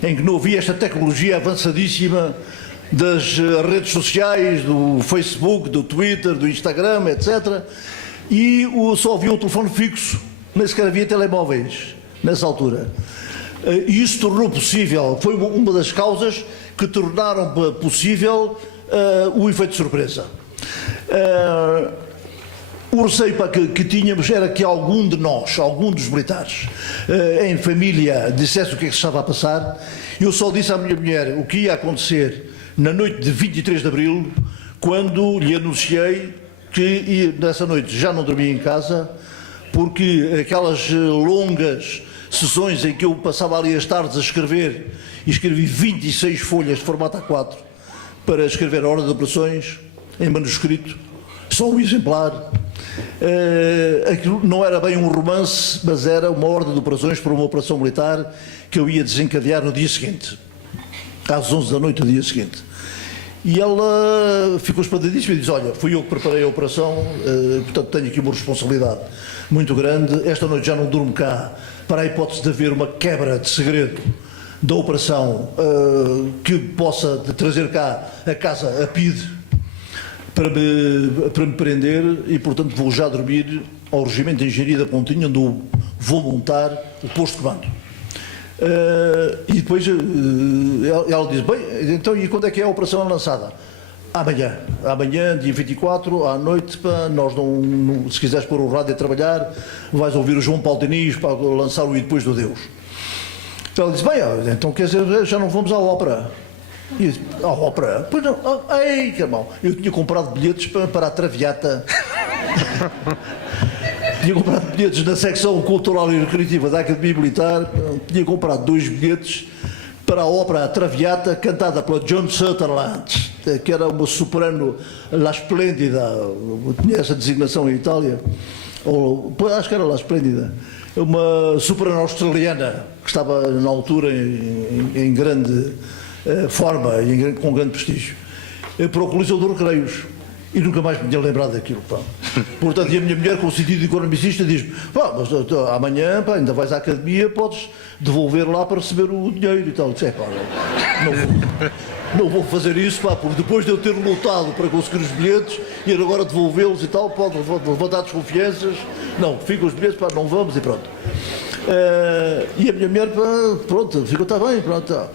em que não havia esta tecnologia avançadíssima das redes sociais, do Facebook, do Twitter, do Instagram, etc. E só havia um telefone fixo, nem sequer havia telemóveis nessa altura. E isso tornou possível, foi uma das causas que tornaram possível o efeito de surpresa. O receio que tínhamos era que algum de nós, algum dos militares, em família, dissesse o que é que se estava a passar. Eu só disse à minha mulher o que ia acontecer na noite de 23 de Abril, quando lhe anunciei que nessa noite já não dormia em casa, porque aquelas longas sessões em que eu passava ali as tardes a escrever, e escrevi 26 folhas de formato A4 para escrever a ordem de operações em manuscrito, só um exemplar. Aquilo não era bem um romance, mas era uma ordem de operações para uma operação militar que eu ia desencadear no dia seguinte, às 11 da noite do dia seguinte. E ela ficou espantadíssima e disse: olha, fui eu que preparei a operação, portanto tenho aqui uma responsabilidade muito grande. Esta noite já não durmo cá, para a hipótese de haver uma quebra de segredo da operação que possa trazer cá a casa a PIDE para me prender, e portanto vou já dormir ao Regimento de Engenharia da Pontinha, onde vou montar o posto de comando. E depois ela diz: bem, então e quando é que é a operação lançada? Amanhã, dia 24, à noite, pá, nós se quiseres pôr o rádio a trabalhar, vais ouvir o João Paulo Diniz para lançar o E Depois do Deus. Então ela diz: bem, então quer dizer, já não vamos à ópera. E eu disse: à ópera? Pois não, ei, irmão, eu tinha comprado bilhetes para a Traviata. Tinha comprado bilhetes na secção cultural e recreativa da Academia Militar, tinha comprado 2 bilhetes para a ópera A Traviata, cantada pela John Sutherland, que era uma soprano La Splendida, tinha essa designação em Itália, acho que era La Splendida, uma soprano australiana que estava na altura em grande forma e com grande prestígio, para o Coliseu dos Recreios. E nunca mais me tinha lembrado daquilo, pá. Portanto, e a minha mulher, com o sentido economicista, diz-me: pá, mas amanhã, pá, ainda vais à academia, podes devolver lá para receber o dinheiro e tal. Eu disse: pá, não vou fazer isso, pá, porque depois de eu ter lutado para conseguir os bilhetes e agora devolvê-los e tal, pode levantar desconfianças. Não, ficam os bilhetes, pá, não vamos, e pronto. E a minha mulher, pronto, ficou: está bem, pronto. Tá.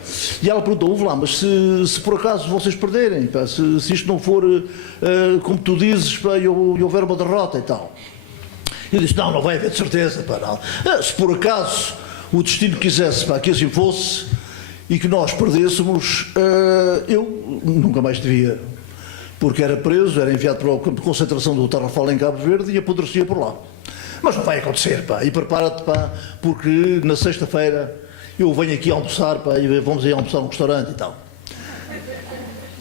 E ela perguntou: ouve lá, mas se por acaso vocês perderem, pá, se isto não for como tu dizes, pá, e houver uma derrota e tal. Eu disse: não vai haver de certeza, pá, não. Se por acaso o destino quisesse, pá, que assim fosse e que nós perdêssemos, eu nunca mais devia, porque era preso, era enviado para o campo de concentração do Tarrafal em Cabo Verde e apodrecia por lá. Mas não vai acontecer, pá, e prepara-te, pá, porque na sexta-feira eu venho aqui almoçar, pá, e vamos ir almoçar num restaurante e tal.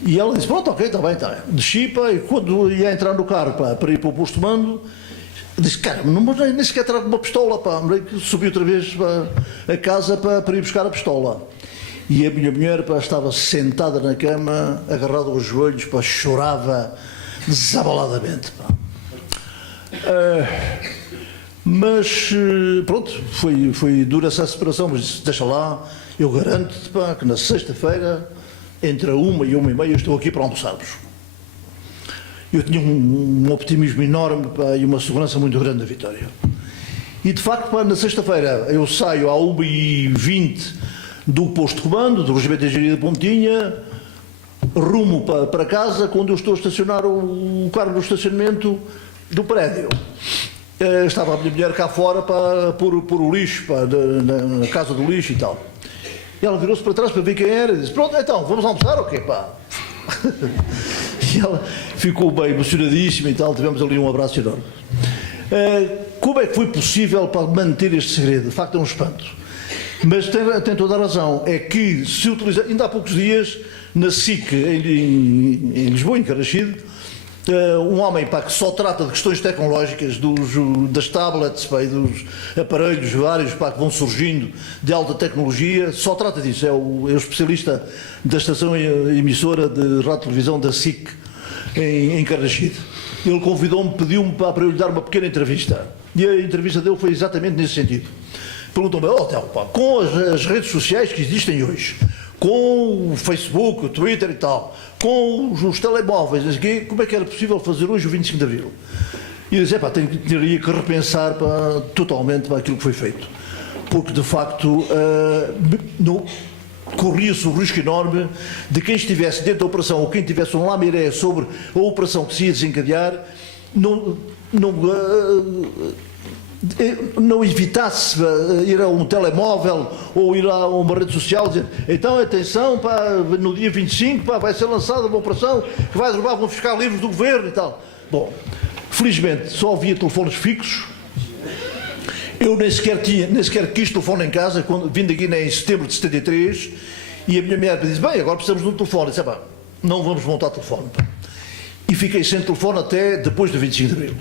E ela disse: pronto, ok, está bem, está bem. Desci, pá, e quando ia entrar no carro, pá, para ir para o posto de mando, disse: cara, nem sequer trago uma pistola, pá, subi outra vez, pá, a casa, pá, para ir buscar a pistola. E a minha mulher, pá, estava sentada na cama, agarrada aos joelhos, pá, chorava desabaladamente, pá. Mas pronto, foi dura essa separação, mas disse: deixa lá, eu garanto-te, pá, que na sexta-feira, entre a 1 e 1h30, estou aqui para almoçarmos. Eu tinha um optimismo enorme, pá, e uma segurança muito grande da vitória. E de facto, pá, na sexta-feira eu saio à 1h20 do posto de comando, do Regimento de Engenharia da Pontinha, rumo para casa, quando eu estou a estacionar o carro no estacionamento do prédio. Estava a minha mulher cá fora para pôr o lixo, pá, na casa do lixo e tal. E ela virou-se para trás para ver quem era e disse: pronto, então, vamos almoçar ou quê, pá? E ela ficou bem emocionadíssima e tal, tivemos ali um abraço enorme. Como é que foi possível para manter este segredo? De facto é um espanto. Mas tem toda a razão, é que se utiliza, ainda há poucos dias, na SIC, em Lisboa, em Carraxide, um homem que só trata de questões tecnológicas, das tablets e dos aparelhos vários que vão surgindo de alta tecnologia, só trata disso, é o especialista da estação emissora de rádio e televisão da SIC, em Carraxide. Ele convidou-me, pediu-me para eu lhe dar uma pequena entrevista, e a entrevista dele foi exatamente nesse sentido. Perguntou-me, com as redes sociais que existem hoje, com o Facebook, o Twitter e tal, com os telemóveis, como é que era possível fazer hoje o 25 de Abril? E eu disse, teria que repensar totalmente para aquilo que foi feito. Porque, de facto, corria-se o risco enorme de quem estivesse dentro da operação ou quem tivesse um lamiré sobre a operação que se ia desencadear, não evitasse ir a um telemóvel ou ir a uma rede social dizer, então atenção, no dia 25 vai ser lançada uma operação que vai derrubar, vão fiscar livros do governo e tal. Bom, felizmente só havia telefones fixos. Eu nem sequer quis telefone em casa, quando vim da Guiné em setembro de 73, e a minha mulher me disse, agora precisamos de um telefone. Eu disse, não vamos montar telefone. E fiquei sem telefone até depois do 25 de Abril.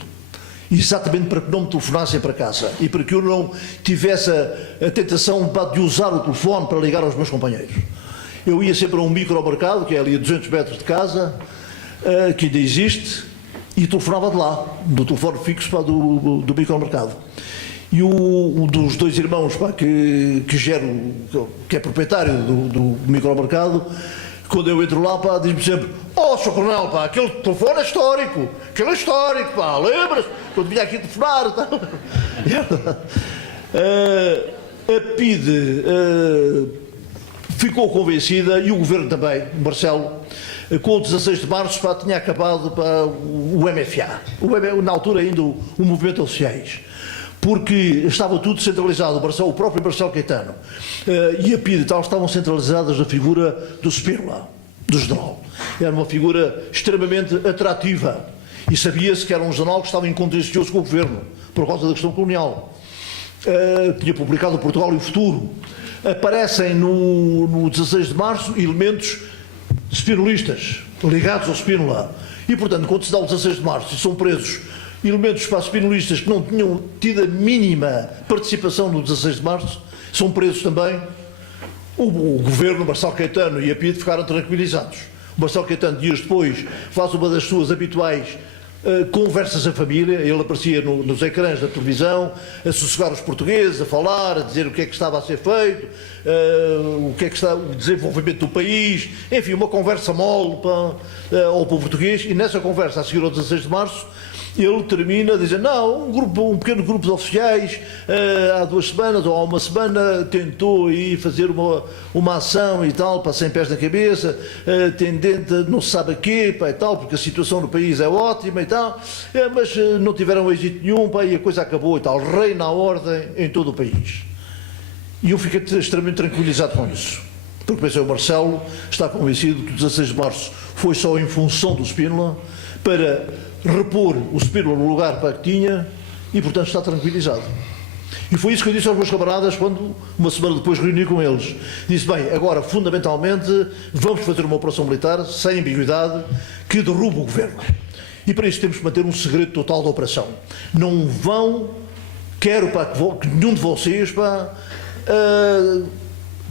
Exatamente para que não me telefonassem para casa e para que eu não tivesse a tentação de usar o telefone para ligar aos meus companheiros. Eu ia sempre a um micromercado, que é ali a 200 metros de casa, que ainda existe, e telefonava de lá, do telefone fixo do micromercado. E um dos dois irmãos que é proprietário do micromercado, quando eu entro lá, diz-me sempre, Sr. Coronel, aquele telefone é histórico, lembra-se? Quando vinha aqui telefonar e tal. A PIDE ficou convencida, e o Governo também, Marcelo, com o 16 de março tinha acabado o MFA, na altura ainda o Movimento aos Sociais, porque estava tudo centralizado, o próprio Marcelo Caetano e a PIDE estavam centralizadas na figura do Spínola, do general. Era uma figura extremamente atrativa e sabia-se que era um general que estava em contencioso com o governo por causa da questão colonial. Tinha publicado o Portugal e o Futuro. Aparecem no 16 de março elementos spinolistas ligados ao Spínola e, portanto, quando se dá o 16 de março e são presos elementos spinolistas que não tinham tido a mínima participação no 16 de março, são presos também. O governo, Marcelo Caetano e a PIDE ficaram tranquilizados. O Marcelo Caetano, dias depois, faz uma das suas habituais conversas em família. Ele aparecia nos ecrãs da televisão, a sossegar os portugueses, a falar, a dizer o que é que estava a ser feito, o que é que está o desenvolvimento do país, enfim, uma conversa mole ao povo português. E nessa conversa, a seguir ao 16 de março, ele termina dizendo, um pequeno grupo de oficiais há 2 semanas ou há uma semana tentou aí fazer uma ação e tal, sem pés na cabeça, tendente a não se sabe a quê, e tal, porque a situação no país é ótima e tal, mas não tiveram êxito nenhum, e a coisa acabou e tal, reina a ordem em todo o país. E eu fiquei extremamente tranquilizado com isso, porque pensei, o Marcelo está convencido que o 16 de março foi só em função do Spínola, para repor o Spínola no lugar que tinha e, portanto, está tranquilizado. E foi isso que eu disse aos meus camaradas quando, uma semana depois, reuni com eles. Disse, agora, fundamentalmente, vamos fazer uma operação militar, sem ambiguidade, que derruba o governo. E para isso temos que manter um segredo total da operação. Não quero que nenhum de vocês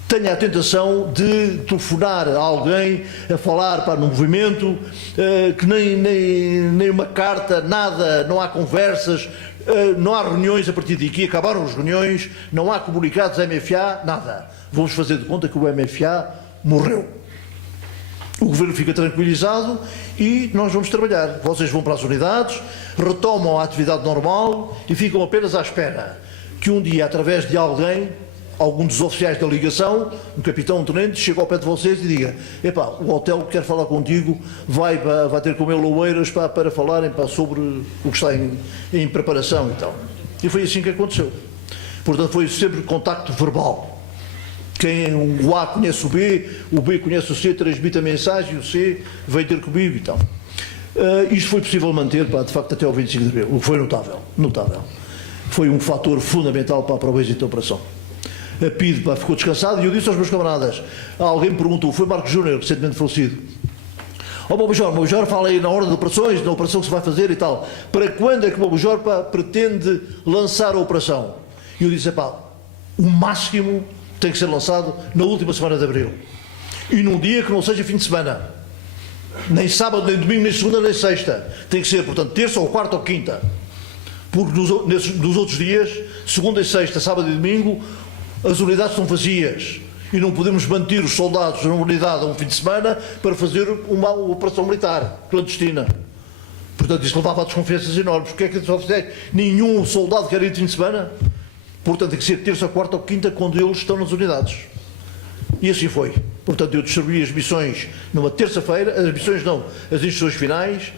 tenha a tentação de telefonar a alguém, a falar no movimento, que nem uma carta, nada, não há conversas, não há reuniões a partir daqui, acabaram as reuniões, não há comunicados MFA, nada. Vamos fazer de conta que o MFA morreu. O governo fica tranquilizado e nós vamos trabalhar. Vocês vão para as unidades, retomam a atividade normal e ficam apenas à espera que um dia, através de algum dos oficiais da ligação, um capitão, um tenente, chega ao pé de vocês e diga, o hotel quer falar contigo, vai ter com ele Oeiras para falarem sobre o que está em preparação e tal. E foi assim que aconteceu. Portanto, foi sempre contacto verbal. O A conhece o B conhece o C, transmite a mensagem, o C veio ter comigo e tal. Isto foi possível manter, pá, de facto, até ao 25 de abril, o que foi notável, notável. Foi um fator fundamental para o êxito da operação. A PIDE, pá, ficou descansado, e eu disse aos meus camaradas, alguém me perguntou, foi Marcos Júnior, recentemente falecido, ó Major, fala aí na ordem de operações, na operação que se vai fazer e tal, para quando é que o Major, pá, pretende lançar a operação? E eu disse, pá, o máximo tem que ser lançado na última semana de abril, e num dia que não seja fim de semana, nem sábado, nem domingo, nem segunda, nem sexta, tem que ser, portanto, terça ou quarta ou quinta, porque nos outros dias, segunda e sexta, sábado e domingo, as unidades estão vazias e não podemos manter os soldados na unidade a um fim de semana para fazer uma operação militar clandestina. Portanto, isso levava a desconfianças enormes. Porque é que só fizer? Nenhum soldado quer ir de fim de semana. Portanto, tem que ser terça, quarta ou quinta quando eles estão nas unidades. E assim foi. Portanto, eu distribuí as missões numa terça-feira, as instruções finais.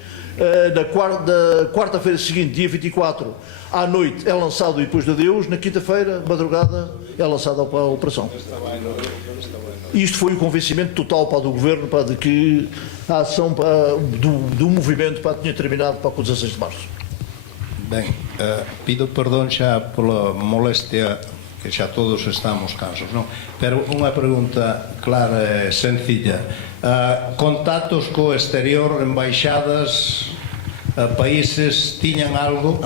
Na quarta-feira seguinte, dia 24, à noite é lançado e depois de adeus. Na quinta-feira, madrugada, é lançada a operação. Isto foi o convencimento total do Governo de que a ação do movimento tinha terminado com o 16 de março. Bem, pido perdão já pela moléstia, que já todos estamos cansos, não? Pero unha pregunta clara e sencilla. Contactos co exterior, embaixadas, países, tiñan algo?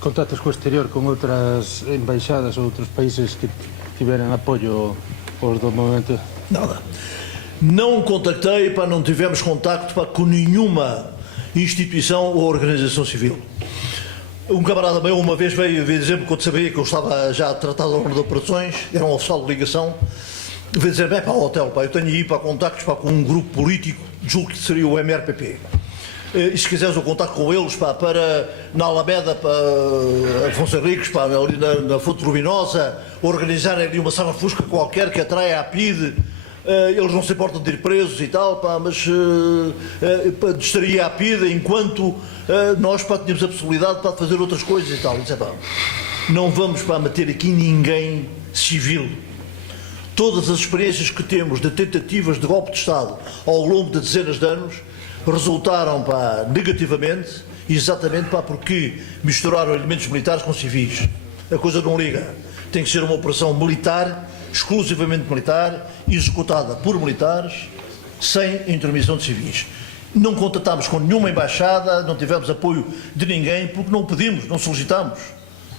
Contactos co exterior con outras embaixadas ou outros países que tiveran apoio aos do movimento? Nada. Não contactei, não tivemos contacto com nenhuma instituição ou organização civil. Um camarada meu uma vez veio dizer-me, quando sabia que eu estava já a tratar da ordem de operações, era um oficial de ligação, veio dizer-me, para o hotel, eu tenho aí contactos com um grupo político, julgo que seria o MRPP. E se quiseres o contacto com eles, para na Alameda, para Afonso Henriques, ali na Fonte Luminosa, organizarem ali uma sala fusca qualquer que atraia a PIDE, eles não se importam de ir presos e tal, mas estaria a PIDE enquanto nós tínhamos a possibilidade de fazer outras coisas e tal. E disse, não vamos meter aqui ninguém civil. Todas as experiências que temos de tentativas de golpe de Estado ao longo de dezenas de anos resultaram negativamente, exatamente porque misturaram elementos militares com civis. A coisa não liga. Tem que ser uma operação militar, exclusivamente militar, executada por militares, sem intermissão de civis. Não contatámos com nenhuma embaixada, não tivemos apoio de ninguém, porque não pedimos, não solicitamos.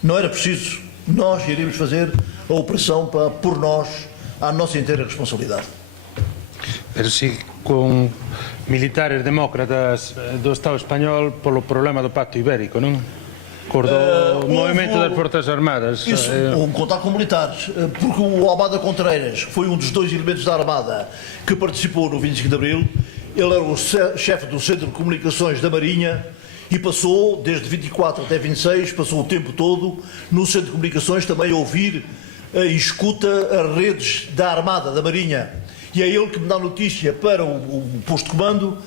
Não era preciso. Nós iríamos fazer a operação por nós, à nossa inteira responsabilidade. Pero si con militares demócratas do Estado español polo problema do Pacto Ibérico, non? Do movimento das Forças Armadas. Isso, um contato com militares, porque o Almada Contreiras foi um dos dois elementos da Armada que participou no 25 de Abril. Ele era o chefe do Centro de Comunicações da Marinha e passou, desde 24 até 26, passou o tempo todo no Centro de Comunicações também a ouvir e escuta as redes da Armada, da Marinha. E é ele que me dá notícia para o posto de comando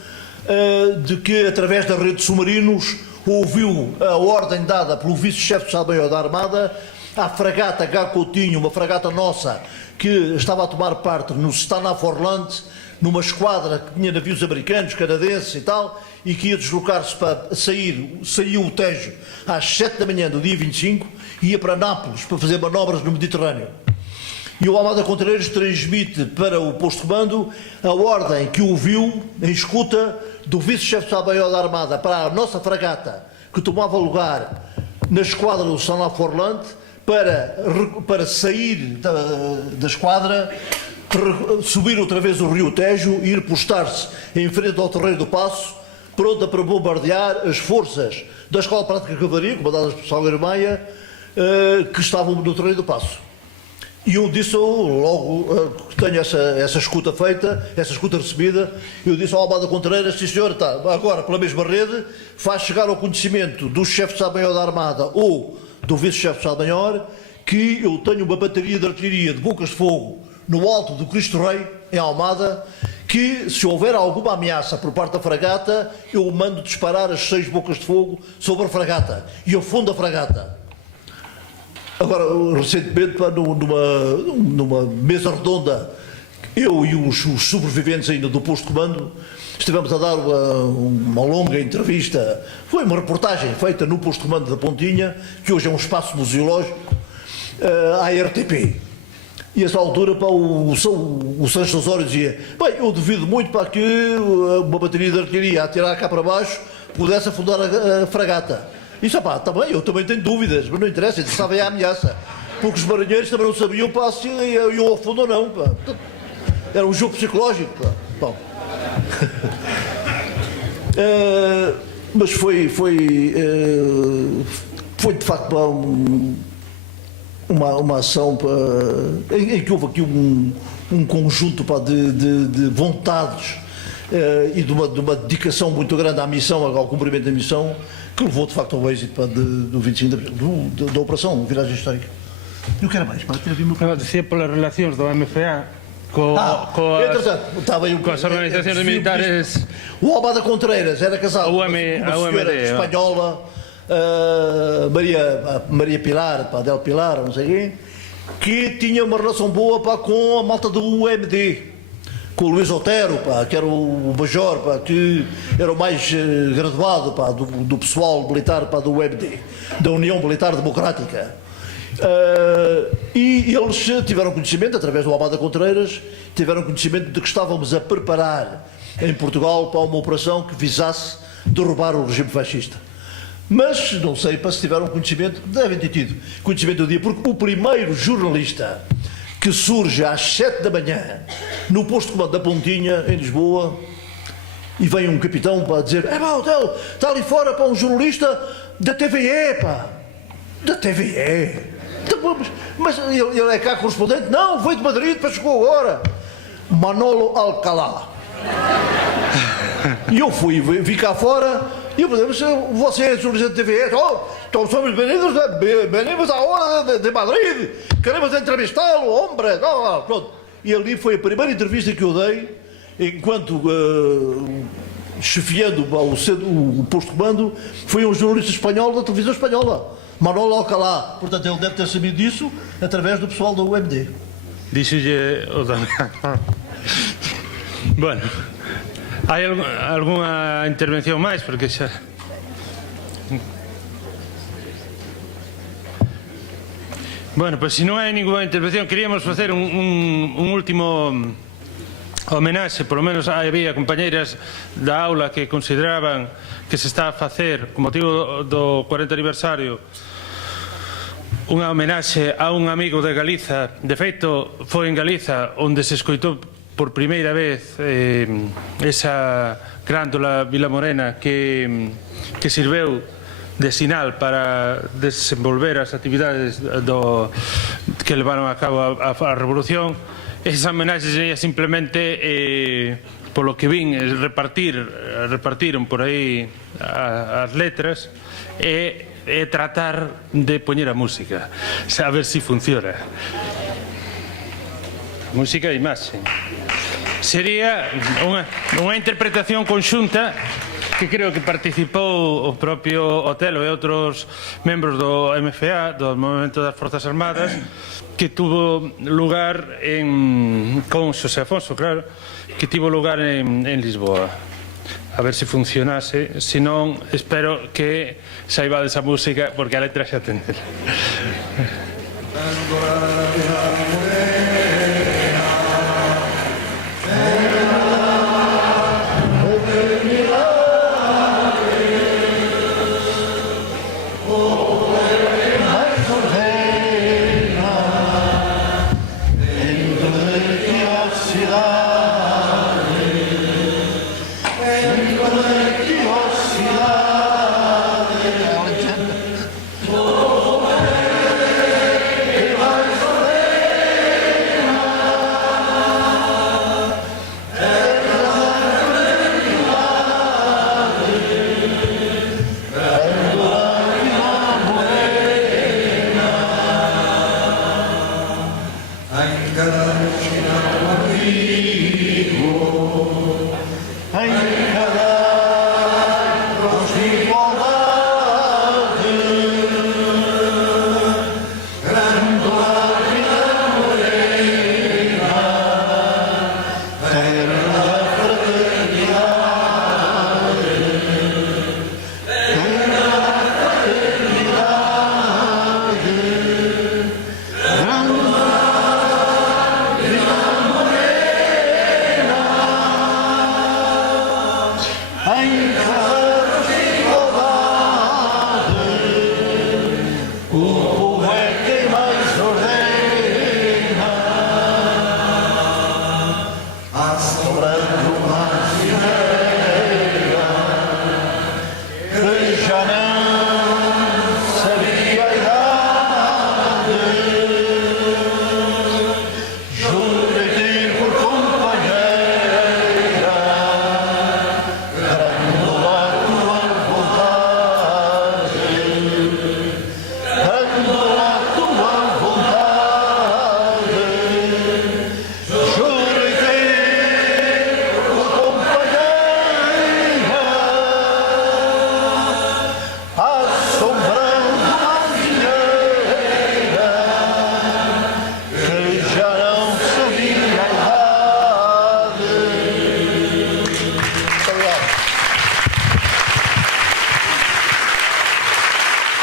de que, através da rede de submarinos, ouviu a ordem dada pelo vice-chefe de Estado-Maior da Armada à fragata H. Coutinho, uma fragata nossa, que estava a tomar parte no Stanaforland, numa esquadra que tinha navios americanos, canadenses e tal, e que ia deslocar-se para saiu o Tejo às 7 da manhã do dia 25 e ia para Nápoles para fazer manobras no Mediterrâneo. E o Almada Contreiras transmite para o posto de comando a ordem que ouviu em escuta do vice-chefe de Estado-Maior da Armada para a nossa fragata, que tomava lugar na esquadra do Stanaforland, para sair da esquadra, subir outra vez o Rio Tejo e ir postar-se em frente ao Terreiro do Paço, pronta para bombardear as forças da Escola Prática de Cavalaria, comandadas por Salgueiro Maia, que estavam no Terreiro do Paço. E eu disse logo que tenho essa escuta feita, essa escuta recebida, eu disse ao Almada Contreiras, sim senhor, agora pela mesma rede, faz chegar ao conhecimento do chefe de Estado-Maior da Armada ou do vice-chefe de Estado-Maior que eu tenho uma bateria de artilharia de bocas de fogo no alto do Cristo Rei, em Almada, que se houver alguma ameaça por parte da fragata, eu mando disparar as 6 bocas de fogo sobre a fragata e afundo a fragata. Agora, recentemente, numa mesa redonda eu e os sobreviventes ainda do posto de comando, estivemos a dar uma longa entrevista. Foi uma reportagem feita no posto de comando da Pontinha, que hoje é um espaço museológico, à RTP. E a essa altura o Sancho Osório dizia: bem, eu duvido muito para que uma bateria de artilharia a tirar cá para baixo pudesse afundar a fragata. E disse: pá, tá bem, eu também tenho dúvidas, mas não interessa, ele estava aí a ameaça. Porque os marinheiros também não sabiam se iam ao fundo ou não. Pá. Era um jogo psicológico. Pá. Bom. Mas foi de facto uma ação em que houve aqui um conjunto de vontades e de uma dedicação muito grande à missão, ao cumprimento da missão, que levou de facto ao êxito do 25 de abril, da operação Viragem Histórica. E o que era mais? Decía pelas relacións do MFA coas organizacións militares. O Almada Contreiras era casado com uma senhora espanhola, Maria Pilar, Del Pilar, não sei quem, que tinha uma relação boa com a malta do UMD, com o Luís Otero, que era o major, que era o mais graduado do pessoal militar do UMD, da União Militar Democrática. E eles tiveram conhecimento, através do Almada Contreiras, tiveram conhecimento de que estávamos a preparar em Portugal para uma operação que visasse derrubar o regime fascista. Mas não sei se tiveram conhecimento, devem ter tido conhecimento do dia, porque o primeiro jornalista que surge às 7 da manhã no posto de comando da Pontinha, em Lisboa, e vem um capitão para dizer: está ali fora um jornalista da TVE, da TVE. Mas ele é cá correspondente? Não, veio de Madrid, chegou agora. Manolo Alcalá. E eu vi cá fora e eu falei: você é jornalista da TVE? Então somos bem-vindos à hora de Madrid, queremos entrevistá-lo, hombre. Pronto. E ali foi a primeira entrevista que eu dei, enquanto chefiando o posto de comando, foi um jornalista espanhol da televisão espanhola, Manolo Alcalá. Portanto, ele deve ter sabido disso através do pessoal da UMD. Dixolle o Damián. Bueno, hai algunha intervención máis? Porque xa... Bueno, pois se non hai ninguna intervención, queríamos facer un último homenaxe. Por lo menos había compañeiras da aula que consideraban que se está a facer, con motivo do 40 aniversario, unha homenaxe a un amigo de Galiza. De feito, foi en Galiza onde se escoitou por primeira vez esa grándola Vilamorena que sirveu de sinal para desenvolver as actividades que levaron a cabo a revolución. Esa homenaxe sería simplemente, polo que vin, repartiron por aí as letras e tratar de poñer a música, a ver se funciona. Música e imaxe. Sería unha interpretación conxunta que creo que participou o propio Otelo e outros membros do MFA, do Movimento das Forzas Armadas, que tuvo lugar con Xosé Afonso, claro, que tivo lugar en Lisboa. A ver se funcionase, se non, espero que saibades a música, porque a letra xa tendera.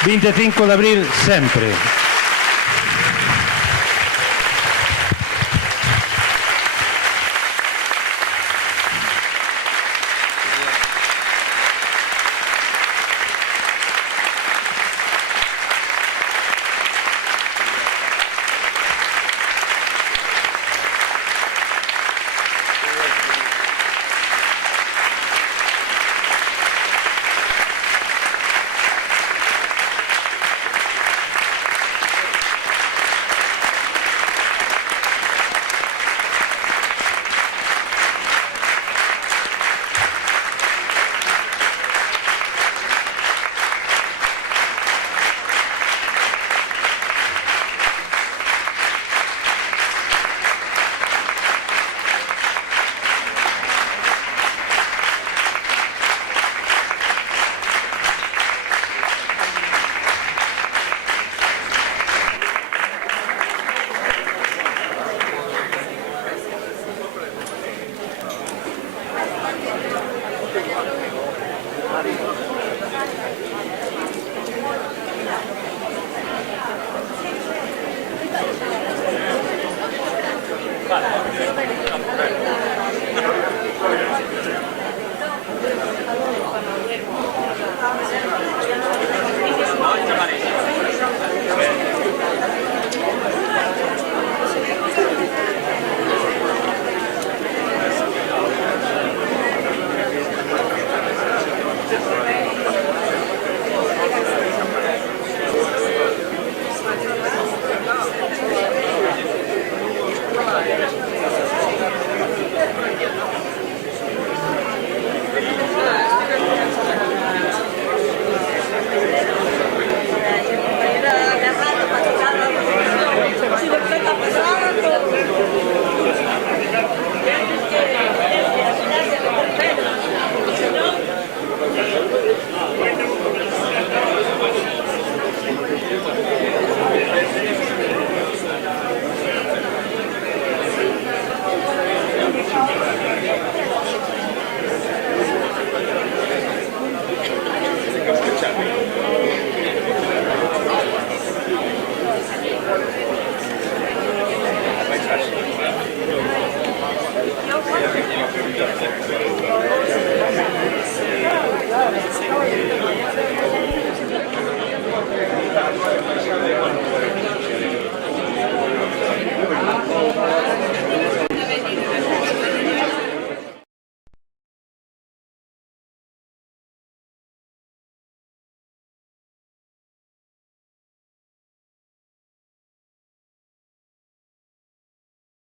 25 de abril sempre.